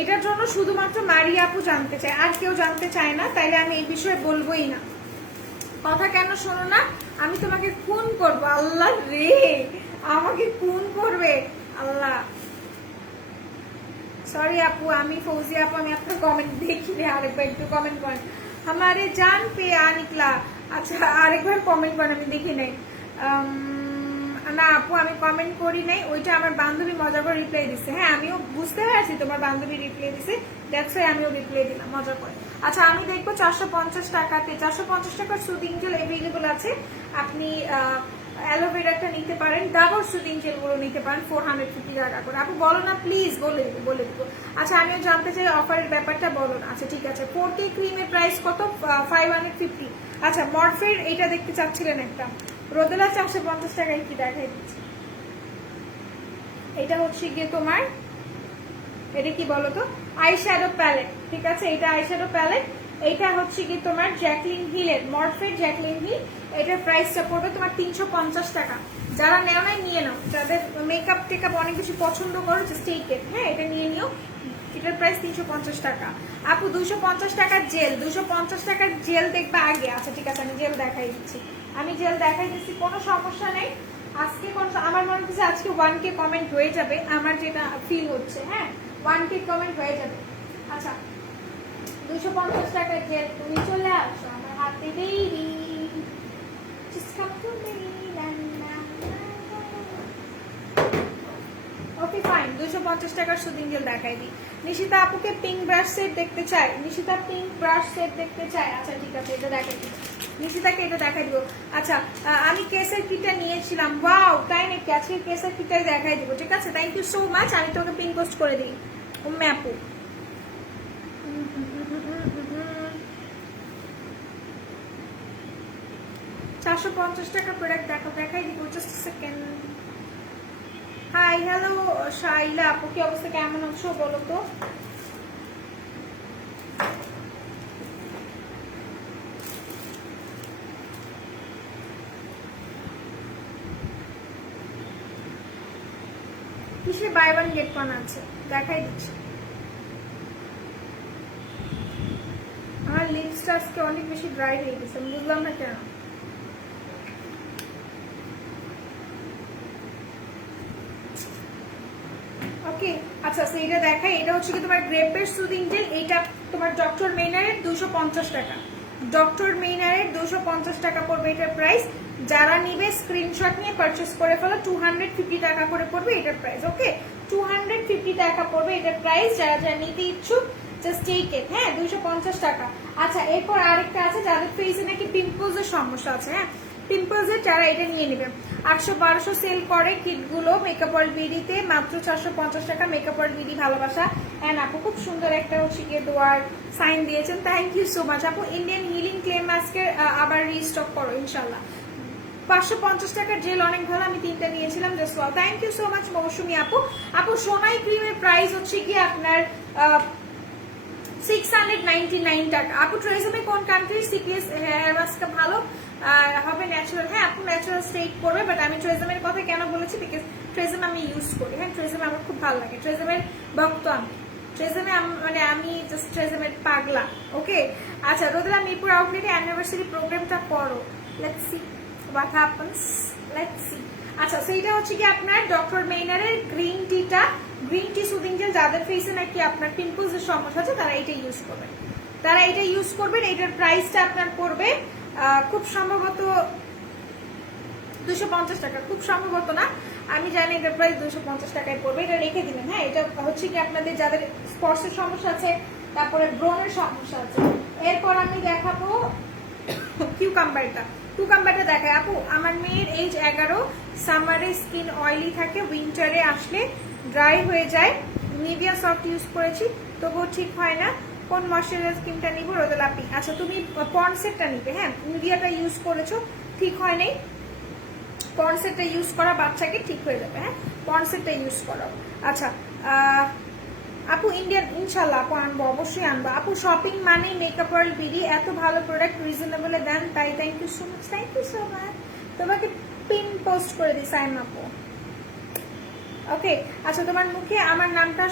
এটার জন্য শুধুমাত্র মারিয়া আপু জানতে চায়, আর কেউ জানতে চায় না, তাইলে আমি এই বিষয়ে বলবোই না। কথা কেন শোনো না, আমি তোমাকে খুন করবো। আল্লাহ রে, আমাকে খুন করবে আল্লাহ। সরি আপু, আমি ফৌজি আপু, আমি আপনার কমেন্ট দেখি রে, আরেকবার একটু কমেন্ট করেন। আমারে জান পে আনিকলা, আচ্ছা আরেকবার কমেন্ট করেন, আমি দেখি নাই। না আপু আমি কমেন্ট করি নাই, ওইটা আমার বান্ধবী মজা করে রিপ্লাই দিছে। হ্যাঁ আমিও বুঝতে পারছি তোমার বান্ধবী রিপ্লাই দিছে, দ্যাটস ওয়াই আমিও রিপ্লাই দিলাম মজা করে। আচ্ছা আমি দেখবো 450 টাকাতে, 450 টাকার সুদিং জেল এভেলেবল আছে। আপনি অ্যালোভেরাটা নিতে পারেন, ডাবল সুদিং জেল গুলো নিতে পারেন 450 টাকা করে। আপু বলো না প্লিজ, বলে দিব। আচ্ছা আমিও জানতে চাই অফারের ব্যাপারটা বলো না। আচ্ছা ঠিক আছে 4K ক্রিমের প্রাইস কত? 550। আচ্ছা মরফের এইটা দেখতে চাচ্ছিলেন একটা, রোদেলা 450 টাকায় কি দেখাই দিচ্ছি। এটা হচ্ছে গিয়ে তোমার, এটা কি বলতো, আইশ্যাডো প্যালেট, ঠিক আছে এটা আইশ্যাডো প্যালেট। এটা হচ্ছে কি তোমার জ্যাকলিন হিলের, মরফের জ্যাকলিন হিল। এটার প্রাইসটা পড়বে তোমার 350 টাকা। যারা নেও নাই নিয়ে নাও, যাদের মেকআপ টেকআপ অনেক বেশি পছন্দ করো জাস্ট এই কেট, হ্যাঁ এটা নিয়ে নিও। এটার প্রাইস 350 টাকা। আপু 250 টাকার জেল, 250 টাকার জেল দেখবে আগে। আচ্ছা ঠিক আছে আমি জেল দেখাই দিচ্ছি, কোনো সমস্যা নেই। আজকে আমার মনে হচ্ছে আজকে 1K কমেন্ট হয়ে যাবে, আমার যেটা ফিল হচ্ছে। হ্যাঁ 1K কমেন্ট হয়ে যাবে। আচ্ছা 250 টাকার জেল, তুমি চলে আসো আমার হাতে baby, just come to me, na na na। Okay fine, 250 টাকার সুদিং জেল দেখাই দিই। নিশিতা আপুকে পিঙ্ক ব্রাশ সেট দেখতে চাই, নিশিতা পিঙ্ক ব্রাশ সেট দেখতে চাই। আচ্ছা ঠিক আছে এটা দেখাই দিব, নিশিতাকে এটা দেখাই দিব। আচ্ছা আমি কেসের কিটটা নিয়েছিলাম, ওয়াও তাই নাকি, আজকে কেসের কিটটাই দেখাই দিব, ঠিক আছে থ্যাংক ইউ সো মাচ। আমি তোকে পিন পোস্ট করে দিই উম্মে আপু। 550 টাকা প্রোডাক্ট দেখাই দিব, just second. Hi hello Shaila আপু, কি অবস্থা, কেমন আছো বলো তো? কিসে বাই ওয়ান গেট ওয়ান আছে দেখাই দিচ্ছি। আমার লিপসটা আজকে অনেক বেশি ড্রাই হয়ে গেছে, আমি বুঝলাম না কেন। ওকে আচ্ছা, সেইটা দেখাই। এটা হচ্ছে কি তোমার গ্রেপের সুদিং জেল, এইটা তোমার ডক্টর মেইনারের 250 টাকা। ডক্টর মেইনারের 250 টাকা পড়বে এটার প্রাইস। যারা নিবে স্ক্রিনশট নিয়ে পারচেস করে ফেলো। 250 টাকা করে পড়বে এটার প্রাইস। ওকে 250 টাকা পড়বে এটার প্রাইস। যারা যারা নিতে ইচ্ছুক জাস্ট টেক ইট। হ্যাঁ 250 টাকা। আচ্ছা এরপর আরেকটা আছে যাদের ফেসে নাকি পিম্পলস এর সমস্যা আছে। হ্যাঁ পিম্পলস এর যারা এটা নিয়ে নেবে। 800-1200 সেল করে কিটগুলো মেকআপ ওয়ার্ল্ড বিডিতে, মাত্র 450 টাকা। মেকআপ ওয়ার্ল্ড বিডি ভালোবাসা। এন্ড আপু খুব সুন্দর একটা হচ্ছে গিয়ে দোয়ার সাইন দিয়েছেন, থ্যাংক ইউ সো মাচ আপু। ইন্ডিয়ান হিলিং ক্লে মাস্কের আবার রিস্টক করো ইনশাল্লাহ। 550 টাকার জেল অনেক ভালো, আমি 3টা নিয়েছিলাম just wow, thank you so much Mousumi আপু। আপু সোনাই ক্রিমের প্রাইস হচ্ছে কি আপনার 699 টাকা। আপু ট্রেজমে কোন কান্ট্রির সিপিএস হেয়ার মাস্কটা ভালো হবে? ন্যাচারাল। হ্যাঁ আপু ন্যাচারাল স্টেট করবে, বাট আমি ট্রেজমের কথা কেন বলেছি, বিকজ ট্রেজম আমি ইউজ করি। হ্যাঁ ট্রেজম আমার খুব ভালো লাগে, ট্রেজমের ভক্ত আমি। ট্রেজমে মানে আমি জাস্ট ট্রেজমের পাগলা। ওকে আচ্ছা রোদেলা মিরপুর আউটলেটে অ্যানিভার্সারি প্রোগ্রামটা করো, let's see what happens, let's see. আচ্ছা সেইটা হচ্ছে কি আপনার ডক্টর মেইনারের গ্রিন টিটা, গ্রিন টি সুদিং জেল। যাদের ফেসে নাকি আপনার পিম্পলস এর সমস্যা আছে তারা এটা ইউজ করবেন, তারা এটা ইউজ করবেন। এটার প্রাইসটা আপনার পড়বে খুব সম্ভবত 250 টাকা, খুব সম্ভবত না, আমি জানি এটার প্রাইস 250 টাকায় পড়বে। এটা রেখে দিলেন। হ্যাঁ এটা হচ্ছে কি আপনাদের যাদের স্পর্শের সমস্যা আছে, তারপরে ব্রণের সমস্যা আছে। এরপর আমি দেখাবো কিউকাম্বারটা। কিউকাম্বারটা দেখায় আপু। আমার মেয়ের এজ 11, সামারে স্কিন অয়েলি থাকে, উইন্টারে আসলে ড্রাই হয়ে যায়। নিভিয়া সফট ইউজ করেছি তবুও ঠিক হয় না, কোন ময়শ্চারাইজার ক্রিমটা নিব? রোদেলাপি। আচ্ছা তুমি পন্ডসেটটা নিবে। হ্যাঁ নিভিয়াটা ইউজ করেছো ঠিক হয় নাই, পন্ডসেটটা ইউজ করা বাচ্চাকে ঠিক হয়ে যাবে। হ্যাঁ পন্ডসেটটা ইউজ করো। আচ্ছা আপু ইন্ডিয়ান ইনশাল্লাহ আপু আনবো, অবশ্যই আনবো আপু। শপিং মানে মেকআপ ওয়ার্ল্ড বিডি, এত ভালো প্রোডাক্ট রিজনেবলে দেন তাই thank you so much, thank you so much. তোমাকে পিন পোস্ট করে দিই সাইম আপু। ওকে আচ্ছা তোমার মুখে আমার নামটা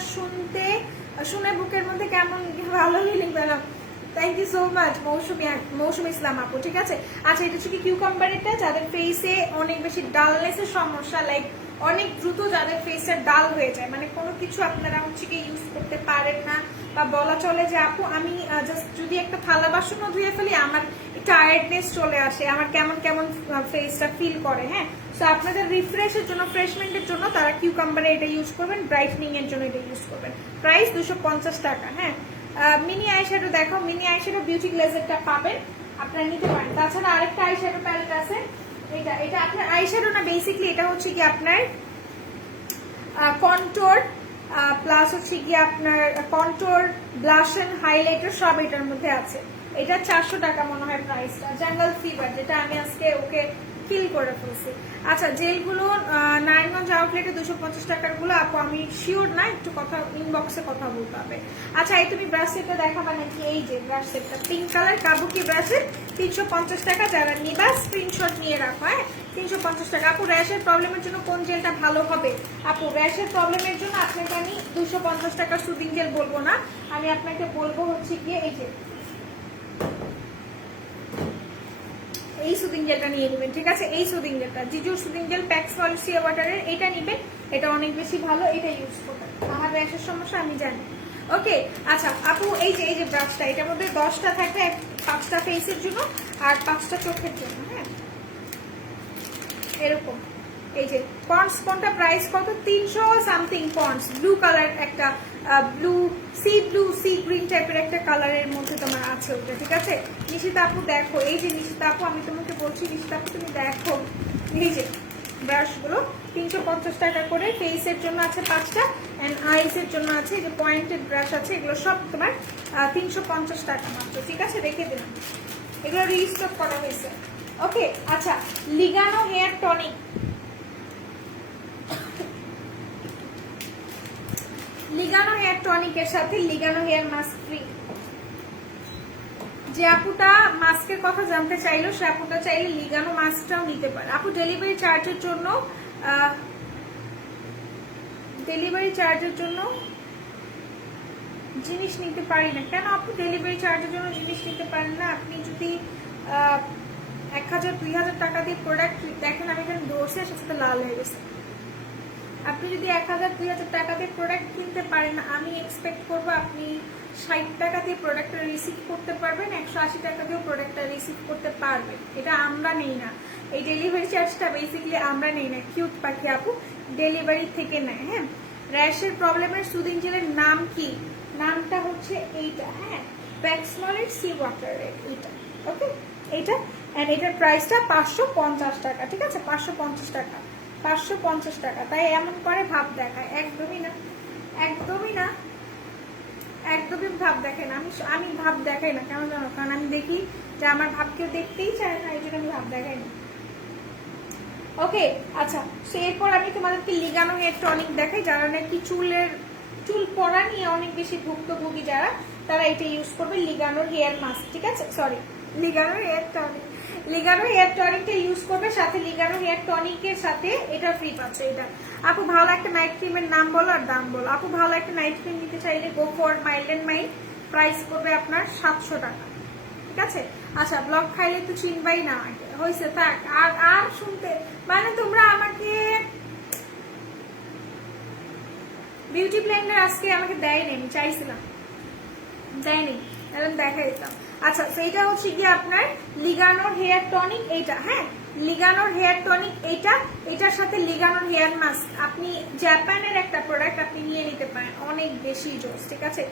শুনে বুকের মধ্যে কেমন ভালো হিলিং পেলাম, থ্যাংক ইউ সো মাচ মৌসুমী ইসলাম আপু। ঠিক আছে আচ্ছা এটা হচ্ছে কি কিউকাম্বারটা, যাদের ফেসে অনেক বেশি ডালনেসের সমস্যা, লাইক অনেক দ্রুত যাদের ফেসে ডাল হয়ে যায়, মানে কোনো কিছু আপনারা হচ্ছে কি ইউজ করতে পারেন না, বা বলা চলে যে আপু আমি জাস্ট যদি একটা থালা বাসনও ধুয়ে ফেলি আমার টায়ার্ডনেস চলে আসে, আমার কেমন কেমন ফেসটা ফিল করে। হ্যাঁ সো আপনাদের রিফ্রেশের জন্য, ফ্রেশমেন্টের জন্য তারা কিউকাম্বারে এটা ইউজ করবেন, ব্রাইটনিং এর জন্য এটা ইউজ করবেন। প্রাইস 250 টাকা। হ্যাঁ মিনি আইশ্যাডো দেখো, মিনি আইশ্যাডো বিউটি গ্লেজারটা পাবেন, আপনারা নিতে পারেন। তাছাড়া আরেকটা আইশ্যাডো প্যালেট আছে, এটা আপনার আইশ্যাডো না, বেসিক্যালি এটা হচ্ছে কি আপনার কন্ট্যুর প্লাস হচ্ছে কি আপনার কন্ট্যুর, ব্লাশ এন্ড হাইলাইটার সব এটার মধ্যে আছে। এটা 400 টাকা মনে হয় প্রাইসটা। জঙ্গল ফিভার যেটা আমি আজকে ওকে কিল করে ফেলছি। আচ্ছা জেলগুলো নারায়ণগঞ্জ আউটলেটে 250 টাকার গুলো আপু আমি শিওর না, একটু কথা ইনবক্সে কথা বলতে হবে। আচ্ছা এই তুমি ব্রাশ সেটটা দেখাবা নাকি? এই যে ব্রাশ সেটটা পিঙ্ক কালার কাবুকি ব্রাশের 350 টাকা। যারা নিবা স্ক্রিনশট নিয়ে রাখো। হ্যাঁ 350 টাকা। আপু র্যাশের প্রবলেমের জন্য কোন জেলটা ভালো হবে? আপু র্যাশের প্রবলেমের জন্য আপনাকে আমি 250 টাকার সুদিং জেল বলবো না, আমি আপনাকে বলবো হচ্ছে গিয়ে এই যে এই সুদিং জেলটা নিয়ে নেবেন। ঠিক আছে এই সুদিং জেলটা, জিজুর সুদিং জেল প্যাক্স সলিড ওয়াটারের, এটা নিবেন, এটা অনেক বেশি ভালো, এটা ইউজ করবেন। আমার র্যাশের সমস্যা আমি জানি। ওকে আচ্ছা আপু এই যে ব্রাশটা, এটার মধ্যে 10টা থাকবে, 5টা ফেসের জন্য আর 5টা চোখের জন্য। হ্যাঁ এরকম এই যে পন্ডস, কোনটা প্রাইস কত? 300 সামথিং পন্ডস, ব্লু কালার একটা, ব্লু সি গ্রিন টাইপের একটা কালারের মধ্যে তোমার আছে ওটা। ঠিক আছে নিশিতা আপু দেখো, এই যে নিশিতা আপু আমি তোমাকে বলছি, নিশিতা আপু তুমি দেখো এই যে ব্রাশগুলো 350 টাকা করে। ফেসের জন্য আছে 5টা এন্ড আইস এর জন্য আছে এই যে পয়েন্টেড ব্রাশ আছে, এগুলো সব তোমার 350 টাকা মাত্র। ঠিক আছে রেখে দিলাম, এগুলো রিস্টক করা হয়েছে। ওকে আচ্ছা, লিগানো হেয়ার টনিক, লিগানো হেয়ার টনিকের সাথে লিগানো হেয়ার মাস্ক ফ্রি। যে আপুটা মাস্কের কথা জানতে চাইলো সে আপুটা চাইলে লিগানো মাস্কটাও নিতে পারে। আপু ডেলিভারি চার্জের জন্য জিনিস নিতে পারি না কেন আপু? ডেলিভারি চার্জের জন্য জিনিস নিতে পারেন না? আপনি যদি 1000-2000 টাকা দিয়ে প্রোডাক্ট দেখেন, আমি এখানে ধরছি সাথে লাল হয়ে গেছে। আপনি যদি 1000-2000 টাকা দিয়ে প্রোডাক্ট কিনতে পারেন, আমি এক্সপেক্ট করবো আপনি 60 টাকা দিয়ে প্রোডাক্টটা রিসিভ করতে পারবেন, 180 টাকা দিয়েও প্রোডাক্টটা রিসিভ করতে পারবেন। এটা আমরা নেই না, এই ডেলিভারি চার্জটা বেসিক্যালি আমরা নেই না, কিউট পাখি আপু ডেলিভারি থেকে নেয়। হ্যাঁ, র্যাশের প্রবলেমের সুদিং জেলের নাম কি? নামটা হচ্ছে এইটা, হ্যাঁ, প্যাক্সমলের সি ওয়াটার রেড, এইটা। ওকে, এইটা এন্ড এটার প্রাইসটা 550 টাকা। ঠিক আছে, 550 টাকা, 550 টাকা। তাই এমন করে ভাব দেখায়? একদমই না, একদমই না, একদমই ভাব দেখায় না। আমি ভাব দেখাই না, কেন জানো? কারণ আমি দেখি যে আমার ভাব কেউ দেখতেই চায় না, এই জন্য আমি ভাব দেখাই না। ওকে আচ্ছা, সো এরপর আমি তোমাদেরকে লিগানো হেয়ার টনিক দেখাই। যারা নাকি চুল পড়া নিয়ে অনেক বেশি ভুক্তভোগী যারা, তারা এটা ইউজ করবে, লিগানোর হেয়ার মাস্ক। ঠিক আছে, সরি, লিগানোর হেয়ার টনিক, লিগানো হেয়ার টনিকটা ইউজ করবে, সাথে লিগানো হেয়ার টনিকের সাথে এটা ফ্রি পাচ্ছে। এটা আপু ভালো একটা নাইট ক্রিমের নাম বলো আর দাম বলো। আপু ভালো একটা নাইট ক্রিম নিতে চাইলে go for mild and mild, price করবে আপনার 700 টাকা। ঠিক আছে, আচ্ছা ব্লগ খাইলে তো চিনবাই না, হয়েছে থাক। আর শুনতে মানে তোমরা আমাকে বিউটি ব্লেন্ডার আজকে আমাকে দেয়নি, আমি চাইছিলাম দেয়নি, এখন দেখা দিতাম। আচ্ছা, সেইটা হচ্ছে গিয়ে আপনার লিগানোর হেয়ার টনিক, এইটা। হ্যাঁ, লিগানোর হেয়ার টনিক এইটা, এটার সাথে লিগানোর হেয়ার মাস্ক। আপনি জাপানের একটা প্রোডাক্ট আপনি নিয়ে নিতে পারেন, অনেক বেশি জোস। ঠিক আছে,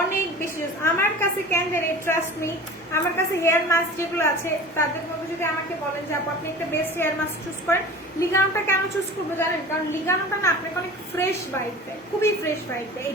অনেক বেশি জোস। আমার কাছে ক্যান্ডিডেট, ট্রাস্ট মি, আমার কাছে হেয়ার মাস্ক যেগুলো আছে তাদের মধ্যে যদি আমাকে বলেন যে আপনি একটা বেস্ট হেয়ার মাস্ক চুজ করেন, লিগানোটা কেন চুজ করবো জানেন? কারণ লিগানোটা না আপনাকে অনেক ফ্রেশ ভাইব দেয়, খুবই ফ্রেশ ভাইব দেয়।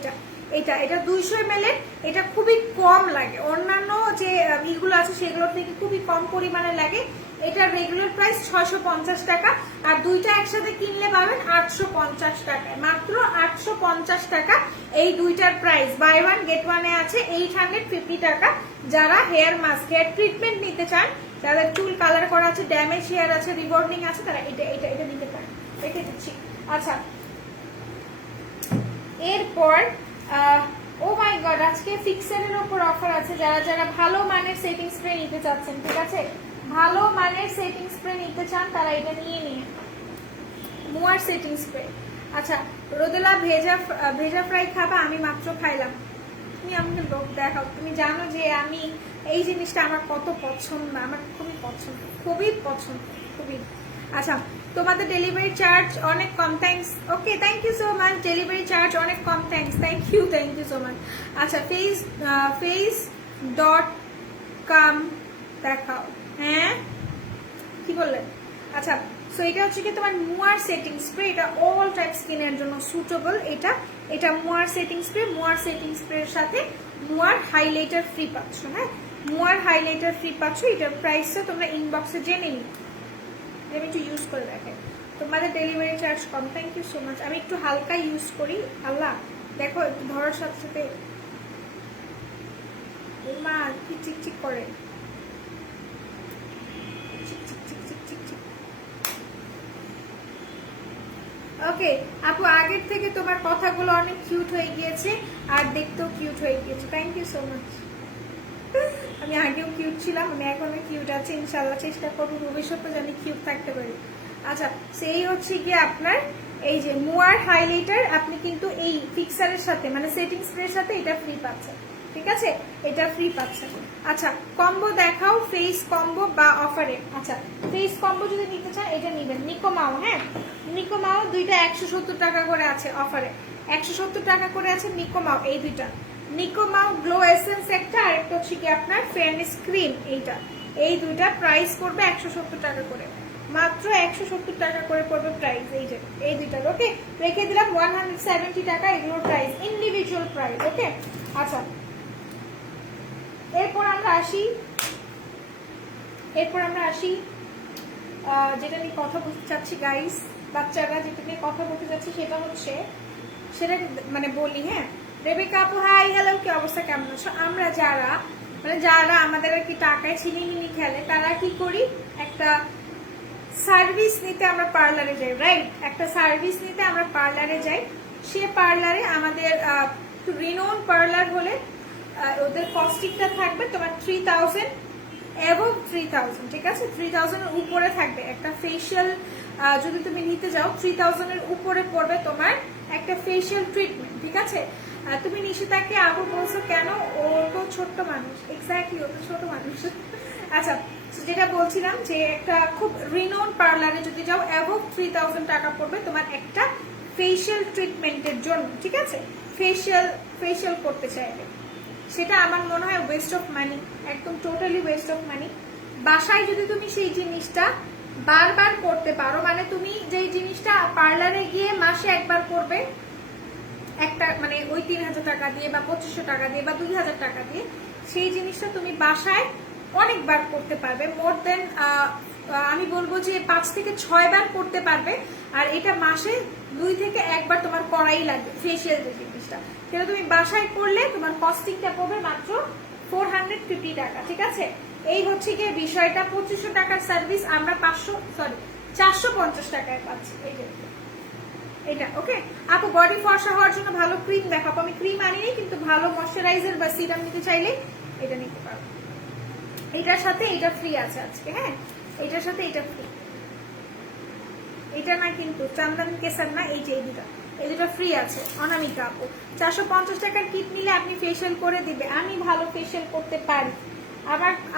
এটা 200 ml এর, এটা খুবই কম লাগে, অন্যান্য যে ইগুলো আছে সেগুলোর থেকে খুবই কম পরিমাণে লাগে। এটার রেগুলার প্রাইস 650 টাকা, আর দুইটা একসাথে কিনলে পাবেন 850 টাকায়, মাত্র 850 টাকা এই দুইটার প্রাইস। বাই ওয়ান গেট ওয়ানে আছে 850 টাকা। যারা হেয়ার মাস্ক, হেয়ার ট্রিটমেন্ট নিতে চান, যাদের চুল কালার করা আছে, ড্যামেজ হেয়ার আছে, রিবর্ডিং আছে, তারা এটা নিতে পারেন, রেখে দিচ্ছি। আচ্ছা, এরপর ও মাই গড, আজকে ফিক্সারের উপর অফার আছে। যারা ভালো মানের সেটিং স্প্রে নিতে চাচ্ছেন, ঠিক আছে, ভালো মানের সেটিং স্প্রে নিতে চান, তারা এটা নিয়ে মুয়ার সেটিং স্প্রে। আচ্ছা, রোদেলা ভেজা ফ্রাই খাবা? আমি মাত্র খাইলাম, তুমি আমাকে লোক দেখাও। তুমি জানো যে আমি এই জিনিসটা আমার কত পছন্দ, আমার খুবই পছন্দ, খুবই পছন্দ, খুবই। আচ্ছা, তোমাদের ডেলিভারি চার্জ অনেক কম, thanks. Okay, thank you so much, delivery charge অনেক কম, thanks, thank you so much. আচ্ছা, face.com দেখাও। হ্যাঁ, কি বললেন? আচ্ছা, সো এটা হচ্ছে কি তোমার মুয়ার সেটিং স্প্রে, এটা অল টাইপ স্কিনের জন্য সুটেবল। এটা মুয়ার সেটিং স্প্রে, মুয়ার সেটিং স্প্রের সাথে মুয়ার হাইলাইটার ফ্রি পাচ্ছ। হ্যাঁ, মুয়ার হাইলাইটার ফ্রি পাচ্ছ। এটার প্রাইসটা তোমরা ইনবক্সে জেনে নিও, আমি একটু ইউজ করে দেখাই। তোমাদের ডেলিভারি চার্জ কম, থ্যাংক ইউ সো মাচ। আমি একটু হালকা ইউজ করি, আল্লাহ দেখো একটু ধরার সাথে সাথে মা কি চিকচিক করে, ওকে আপু, আগের থেকে তোমার কথাগুলো অনেক কিউট হয়ে গিয়েছে আর দেখতেও কিউট হয়ে গিয়েছে, থ্যাংক ইউ সো মাচ। আমি আগেও কিউট ছিলাম, আমি এখনো কিউট আছি, ইনশাল্লাহ চেষ্টা করবো ভবিষ্যতে জানি কিউট থাকতে পারি। আচ্ছা, সেই হচ্ছে গিয়ে আপনার এই যে মুয়ার হাইলাইটার, আপনি কিন্তু এই ফিক্সারের সাথে মানে সেটিং স্প্রের সাথে এটা ফ্রি পাচ্ছেন। ঠিক আছে, এটা ফ্রি পাচ্ছেন। আচ্ছা, কম্বো দেখাও, ফেস কম্বো বা অফারে। আচ্ছা, ফেস কম্বো যদি নিতে চান এটা নিবেন, নিকোমাও। হ্যাঁ, নিকোমাও দুইটা 170 টাকা করে আছে অফারে, 170 টাকা করে আছে নিকোমাও। এই দুইটা নিকোমাও গ্লো এসেন্স একটা, আর একটা হচ্ছে কি আপনার ফেয়ারনেস ক্রিম, এইটা। এই দুইটা প্রাইস করবে 170 টাকা করে, মাত্র 170 টাকা করে পড়বে প্রাইস। এই দুইটার ওকে, রেখে দিলাম 170 টাকা এগুলোর প্রাইস, ইন্ডিভিজুয়াল প্রাইস। ওকে, আচ্ছা, এরপর আমরা আসি যেটা নিয়ে কথা বলতে চাচ্ছি গাইস, বাচ্চারা যেটা নিয়ে কথা বলতে চাচ্ছি সেটা হচ্ছে, সেটা মানে বলি। হ্যাঁ, রেবেকা আপু হাই, হ্যালো, কি অবস্থা, কেমন আছো? আমরা যারা মানে যারা আমাদের আর কি টাকায় ছিনিমিনি খেলে, তারা কি করি, একটা সার্ভিস নিতে আমরা পার্লারে যাই, রাইট? একটা সার্ভিস নিতে আমরা পার্লারে যাই। সে পার্লারে আমাদের রিনোন পার্লার হলে ওদের কস্টিংটা থাকবে তোমার 3000 এবং 3000, ঠিক আছে? 3000 এর উপরে থাকবে একটা ফেশিয়াল। যদি তুমি নিতে যাও 3000 এর উপরে পড়বে তোমার একটা ফেশিয়াল ট্রিটমেন্ট, ঠিক আছে? তুমি নিশিতাকে আবু বলছো কেন? ও তো ছোট্ট মানুষ। এক্স্যাক্টলি, ও তো ছোট মানুষ। আচ্ছা, যেটা বলছিলাম যে একটা খুব রিনোন পার্লারে যদি যাও অ্যাবভ 3000 টাকা পড়বে তোমার একটা ফেশিয়াল ট্রিটমেন্টের জন্য, ঠিক আছে? ফেশিয়াল করতে চাইবে, সেটা আমার মনে হয় ওয়েস্ট অফ মানি, একদম টোটালি ওয়েস্ট অফ মানি। বাসায় যদি তুমি সেই জিনিসটা বারবার করতে পারো, মানে তুমি যেই জিনিসটা পার্লারে গিয়ে মাসে একবার করবে একটা, মানে ওই 3000 টাকা দিয়ে বা 2500 টাকা দিয়ে বা 2000 টাকা দিয়ে, সেই জিনিসটা তুমি বাসায় অনেকবার করতে পারবে। মোর দেন আমি বলবো যে 5 থেকে 6 বার করতে পারবে। আর এটা মাসে 2 থেকে 1 বার তোমার করাই লাগবে ফেসিয়াল যে জিনিসটা, সেটা তুমি বাসায় করলে তোমার কস্টিংটা পড়বে মাত্র 450 টাকা, ঠিক আছে? এই হচ্ছে গিয়ে বিষয়টা। 2500 টাকার সার্ভিস আমরা 450 টাকায় পাচ্ছি। এই যে এটা, ওকে আপু। বডি ফর্সা হওয়ার জন্য ভালো ক্রিম দেখাবো। আমি ক্রিম আনিনি, কিন্তু ভালো ময়শ্চারাইজার বা সিরাম নিতে চাইলে এটা নিতে পারো। এটার সাথে এটা ফ্রি আছে আজকে। হ্যাঁ, এটার সাথে এটা ফ্রি। এটা না কিন্তু চন্দন কেসার না, এই যে এই দুটো ফ্রি আছে। অনামিকা আপু 450 টাকার কিট নিলে আপনি ফেশিয়াল করে দিবে। আমি ভালো ফেশিয়াল করতে পারি।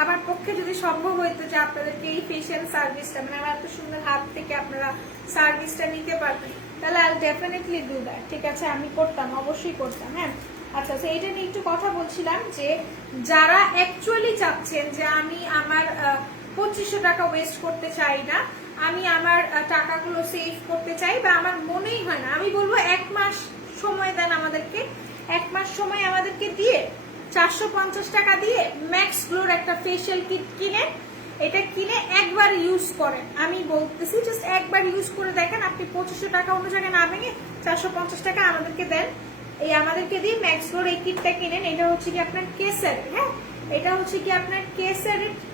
আমার পক্ষে যদি সম্ভব হইতো যে আপনাদেরকে এই ফেশিয়াল সার্ভিসটা, মানে আমার এত সুন্দর হাত থেকে আপনারা সার্ভিসটা নিতে পারবেন, তাহলে আই ডেফিনেটলি ডু দ্যাট, ঠিক আছে? আমি করতাম, অবশ্যই করতাম। হ্যাঁ, আচ্ছা, তো এইটা নিয়ে একটু কথা বলছিলাম যে যারা অ্যাকচুয়ালি চাচ্ছেন যে আমি আমার 2500 টাকা ওয়েস্ট করতে চাই না, আমি আমার টাকাগুলো সেভ করতে চাই, বা আমার মনেই হয় না, আমি বলবো 1 মাস সময় দেন আমাদেরকে। 1 মাস সময় আমাদেরকে দিয়ে 450 টাকা দিয়ে ম্যাক্স গ্লোর একটা ফেশিয়াল কিট কিনে, এটা কিনে একবার ইউজ করেন। আমি বলতেছি জাস্ট একবার ইউজ করে দেখেন, আপনি 2500 টাকা অন্য জায়গায় না ভেঙে 450 টাকা আমাদেরকে দেন, এই আমাদেরকে দিয়ে ম্যাক্স গ্লোর এই কিটটা কিনেন। এটা হচ্ছে কি আপনার কেসার, হ্যাঁ, এটা হচ্ছে কি আপনার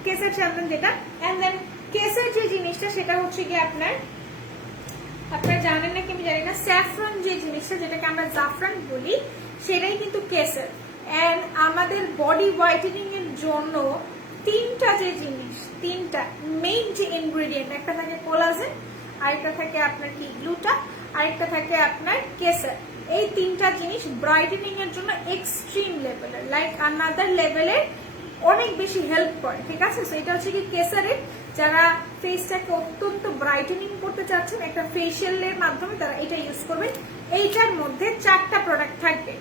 কেসার চ্যাম্পিয়ন যেটা। এন্ড দেন কেসার যে জিনিসটা সেটা হচ্ছে কি আপনারা জানেন নাকি আমি জানি না, স্যাফরন যে জিনিসটা, যেটাকে আমরা জাফরান বলি, সেটাই কিন্তু কেসার। এন্ড আমাদের বডি হোয়াইটেনিং এর জন্য তিনটা যে জিনিস, তিনটা মেইন যে ইনগ্রেডিয়েন্ট, একটা থাকে কোলাজেন, আরেকটা থাকে আপনার কি গ্লুটা, আরেকটা থাকে আপনার কেসার। এই তিনটা জিনিস ব্রাইটেনিং এর জন্য এক্সট্রিম লেভেলের, লাইক আনাদার লেভেলের অনেক বেশি হেল্প করে, ঠিক আছে? তো এটা হচ্ছে কি কেসারের। যারা ফেসটাকে অত্যন্ত ব্রাইটেনিং করতে চাচ্ছেন একটা ফেশিয়ালের মাধ্যমে, তারা এটা ইউজ করবেন। এইটার মধ্যে 4টা প্রোডাক্ট থাকবে।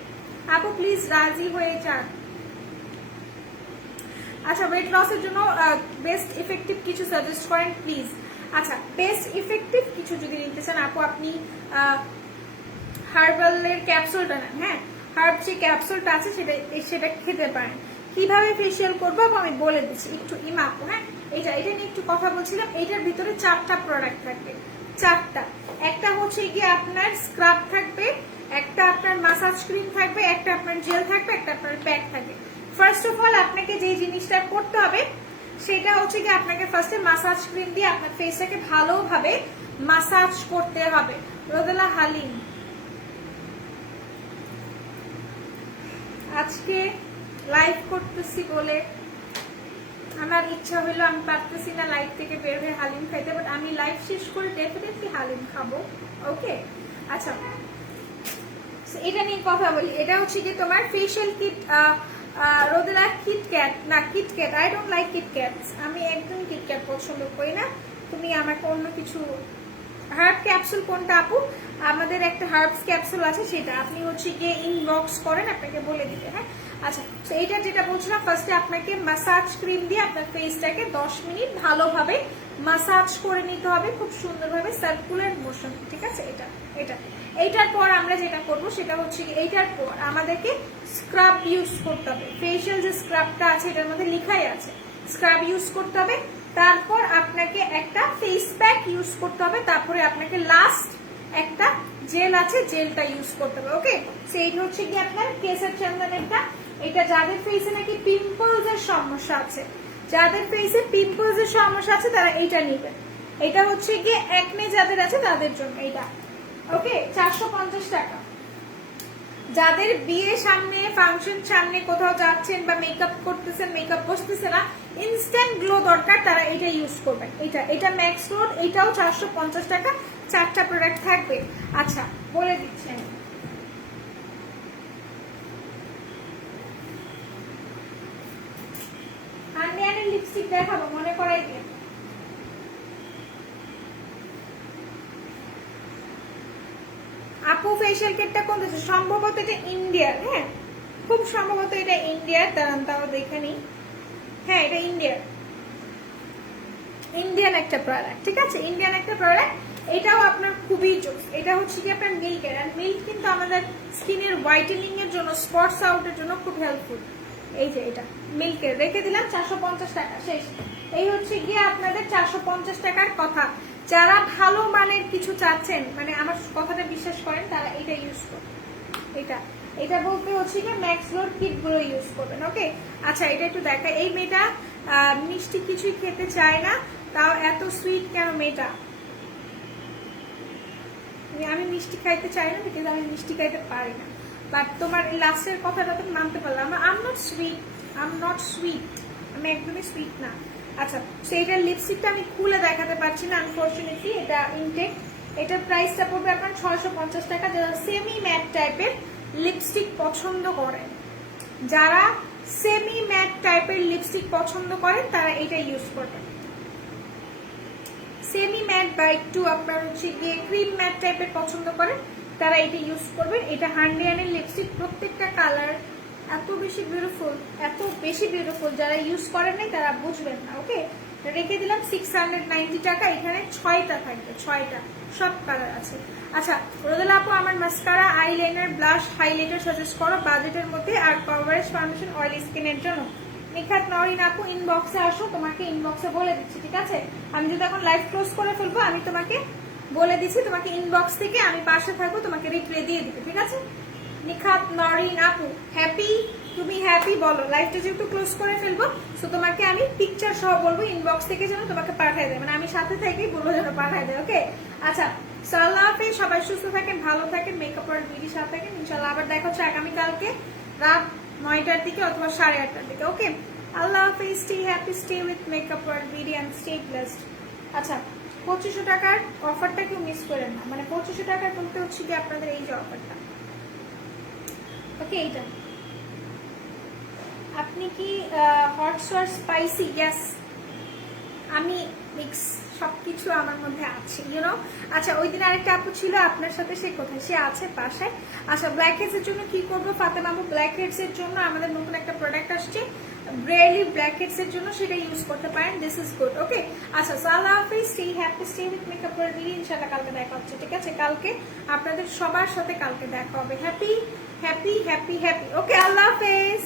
আপু প্লিজ রাজি হয়ে যান। আচ্ছা, ওয়েট লসের জন্য বেস্ট ইফেক্টিভ কিছু সাজেস্ট করেন প্লিজ। আচ্ছা, বেস্ট ইফেক্টিভ কিছু যদি নিতে চান আপু, আপনি হার্বালের ক্যাপসুলটা নেন। হ্যাঁ, হার্ব যে ক্যাপসুলটা আছে সেটা খেতে পারেন। কিভাবে ফেশিয়াল করবো আমি বলে দিচ্ছি একটু। ইমা আপু, হ্যাঁ, এটা নিয়ে একটু কথা বলছিলাম। এইটার ভিতরে 4টা প্রোডাক্ট থাকবে, 4টা। একটা হচ্ছে গিয়ে আপনার স্ক্রাব থাকবে, একটা আপনার মাসাজ ক্রিম থাকবে, একটা আপনার জেল থাকবে, একটা আপনার প্যাক থাকবে। ফার্স্ট অফ অল আপনাকে যে জিনিসটা করতে হবে সেটা হচ্ছে কি আপনাকে ফার্স্টে মাসাজ ক্রিম দিয়ে আপনার ফেসটাকে ভালোভাবে মাসাজ করতে হবে। রোদেলা হালিম, আজকে লাইভ করতেছি বলে আমার ইচ্ছা হইলো, আমি পারতেছি না লাইভ থেকে বের হয়ে হালিম খাইতে, বাট আমি লাইভ শেষ করে ডেফিনেটলি হালিম খাবো। ওকে, আচ্ছা, এটা নিয়ে কথা বলি। এটা হচ্ছে কি তোমার ফেশিয়াল কিট, রোদেলা কিটক্যাট না, KitKat, I don't like KitKat. আমি একদম কিটক্যাট পছন্দ করি না। তুমি আমাকে অন্য কিছু হার্ব ক্যাপসুল কোনটা আপু? আমাদের একটা হার্বস ক্যাপসুল আছে, সেটা আপনি হচ্ছে গিয়ে ইনবক্স করেন, আপনাকে বলে দিবে। হ্যাঁ, আচ্ছা, তো এইটা যেটা বলছিলাম, ফার্স্টে আপনাকে মাসাজ ক্রিম দিয়ে আপনার ফেসটাকে 10 মিনিট ভালোভাবে মাসাজ করে নিতে হবে, খুব সুন্দরভাবে সার্কুলার মোশন, ঠিক আছে? এইটার পর আমরা যেটা করব সেটা হচ্ছে এইটার পর আমাদেরকে স্ক্রাব ইউজ করতে হবে। ফেশিয়াল যে স্ক্রাবটা আছে এটার মধ্যে লেখাই আছে স্ক্রাব ইউজ করতে হবে। তারপর আপনাকে একটা ফেস প্যাক ইউজ করতে হবে, তারপরে আপনাকে লাস্ট একটা জেল আছে, জেলটা ইউজ করতে হবে। ওকে, সেই হচ্ছে কি আপনার কেসার চন্দনেরটা। এটা যাদের ফেসে নাকি পিম্পলস এর সমস্যা আছে, যাদের ফেসে পিম্পলস এর সমস্যা আছে তারা এইটা নেবেন। এটা হচ্ছে গিয়ে একনে যাদের আছে তাদের জন্য এটা। ওকে, 450 টাকা। যাদের বিয়ে সামনে, ফাংশন সামনে, কোথাও যাচ্ছেন বা মেকআপ করতেছেন, মেকআপ বসতেছে না, ইনস্ট্যান্ট গ্লো দরকার, তারা এটা ইউজ করবেন। এটা ম্যাক্স রোড, এটাও 450 টাকা, 4টা প্রোডাক্ট থাকবে। আচ্ছা, বলে দিচ্ছি আমি। হান্ডিয়ানের লিপস্টিক দেখাবো, মনে করাই দিয়ে। আপু ফেশিয়াল কিটটা কোন দেশে? সম্ভবত এটা ইন্ডিয়ার। হ্যাঁ, খুব সম্ভবত এটা ইন্ডিয়ার, দাঁড়ান তাও দেখে নিই। হ্যাঁ, এটা ইন্ডিয়ার, ইন্ডিয়ান একটা প্রোডাক্ট। ঠিক আছে, ইন্ডিয়ান একটা প্রোডাক্ট। এটাও আপনার খুবই জোস। এটা হচ্ছে কি আপনার মিল্কের, আর মিল্ক কিন্তু আমাদের স্কিনের হোয়াইটেনিং এর জন্য, স্পটস আউটের জন্য খুব হেল্পফুল। এই যে এটা মিল্কের, রেখে দিলাম 450 টাকা, শেষ। এই হচ্ছে গিয়ে আপনাদের 450 টাকার কথা। যারা ভালো মানের কিছু চাচ্ছেন, মানে আমার কথাটা বিশ্বাস করেন, তারা এটা ইউজ করবেন। এটা বলতে হচ্ছে কি ম্যাক্স গ্লোর কিট গুলো ইউজ করবেন। ওকে, আচ্ছা এটা একটু দেখা। এই মেয়েটা মিষ্টি কিছুই খেতে চায় না, তাও এত সুইট কেন মেয়েটা? আমি মিষ্টি খাইতে চাই না, বিকজ আমি মিষ্টি খাইতে পারি না। বাট তোমার লাস্টের কথাটা তো মানতে পারলাম। আই এম নট সুইট, আমি একদমই সুইট না। আচ্ছা, সেইটার লিপস্টিকটা আমি খুলে দেখাতে পারছি না আনফরচুনেটলি, এটা ইনটেক। এটার প্রাইসটা পড়বে আপনার 650 টাকা। যারা সেমি ম্যাট টাইপের লিপস্টিক পছন্দ করেন, যারা সেমি ম্যাট টাইপের লিপস্টিক পছন্দ করেন, তারা এটা ইউজ করবেন। সেমি ম্যাট বা একটু আপনার হচ্ছে গিয়ে ক্রিম ম্যাট টাইপের পছন্দ করেন, তারা এটা ইউজ করবেন। এটা হান্ডিয়ানের লিপস্টিক, প্রত্যেকটা কালার এত বেশি বিউটিফুল, যারা ইউজ করেন নাই তারা বুঝবেন না। ওকে, রেখে দিলাম 690 টাকা। এখানে 6টা থাকবে, 6টা, সব কালার আছে। আচ্ছা রোদেলা আপু, আমার mascara, eyeliner, blush, highlighter suggest করো বাজেটের মধ্যে, আর কভারেজ ফাউন্ডেশন অয়েলি স্কিনের জন্য। নিখাত নরিন আপু, ইনবক্সে আসো, তোমাকে ইনবক্সে বলে দিচ্ছি। ঠিক আছে, আমি যদি এখন লাইভ ক্লোজ করে ফেলবো, আমি তোমাকে বলে দিচ্ছি, তোমাকে ইনবক্স থেকে আমি পাশে থাকবো, তোমাকে রিপ্লাই দিয়ে দিবে। ঠিক আছে, নিখাত নরিন আপু, হ্যাপি? তুমি হ্যাপি বলো। লাইভটা যেহেতু ক্লোজ করে ফেলবো, সো তোমাকে আমি পিকচার সহ বলবো ইনবক্স থেকে যেন তোমাকে পাঠায় দেয়, মানে আমি সাথে থেকেই বলবো যেন পাঠায় দেয়। ওকে, আচ্ছা সাল্লাহ হাফেজ, সবাই সুস্থ থাকেন, ভালো থাকেন, মেকআপ আর বিউটির সাথে থাকেন। ইনশাল্লাহ আবার দেখা হচ্ছে আগামীকালকে রাত 9টার দিকে অথবা 8:30টার দিকে। ওকে, আল্লাহ হাফেজ, stay happy, stay with makeup আর বিউটি এন্ড স্টে ব্লেসড। আচ্ছা, 2500 টাকার অফারটা কেউ মিস করেন না, মানে 2500 টাকার বলতে হচ্ছে কি আপনাদের এই যে অফারটা। ওকে, এইটা আপনি কি হট সস স্পাইসি? ইয়েস, আমি মিক্স সবকিছু আমার মধ্যে আছে, ইউনো। আচ্ছা, ওই দিন আরেকটা আপু ছিল আপনার সাথে, সে কোথায়? সে আছে বাসায়। আচ্ছা, ব্ল্যাক হেডস এর জন্য কি করবো ফাতেমা আপু? ব্ল্যাক হেডস এর জন্য আমাদের নতুন একটা প্রোডাক্ট আসছে, ব্রেলি ব্ল্যাক হেডস এর জন্য, সেটা ইউজ করতে পারেন। This is good. ওকে, আচ্ছা সাল্লাহ হাফেজ, stay happy, stay with makeup আর বিউটি। ইনশাআল্লাহ কালকে দেখা হচ্ছে। ঠিক আছে, কালকে আপনাদের সবার সাথে কালকে দেখা হবে। Happy happy happy happy. Okay, আল্লাহ হাফেজ।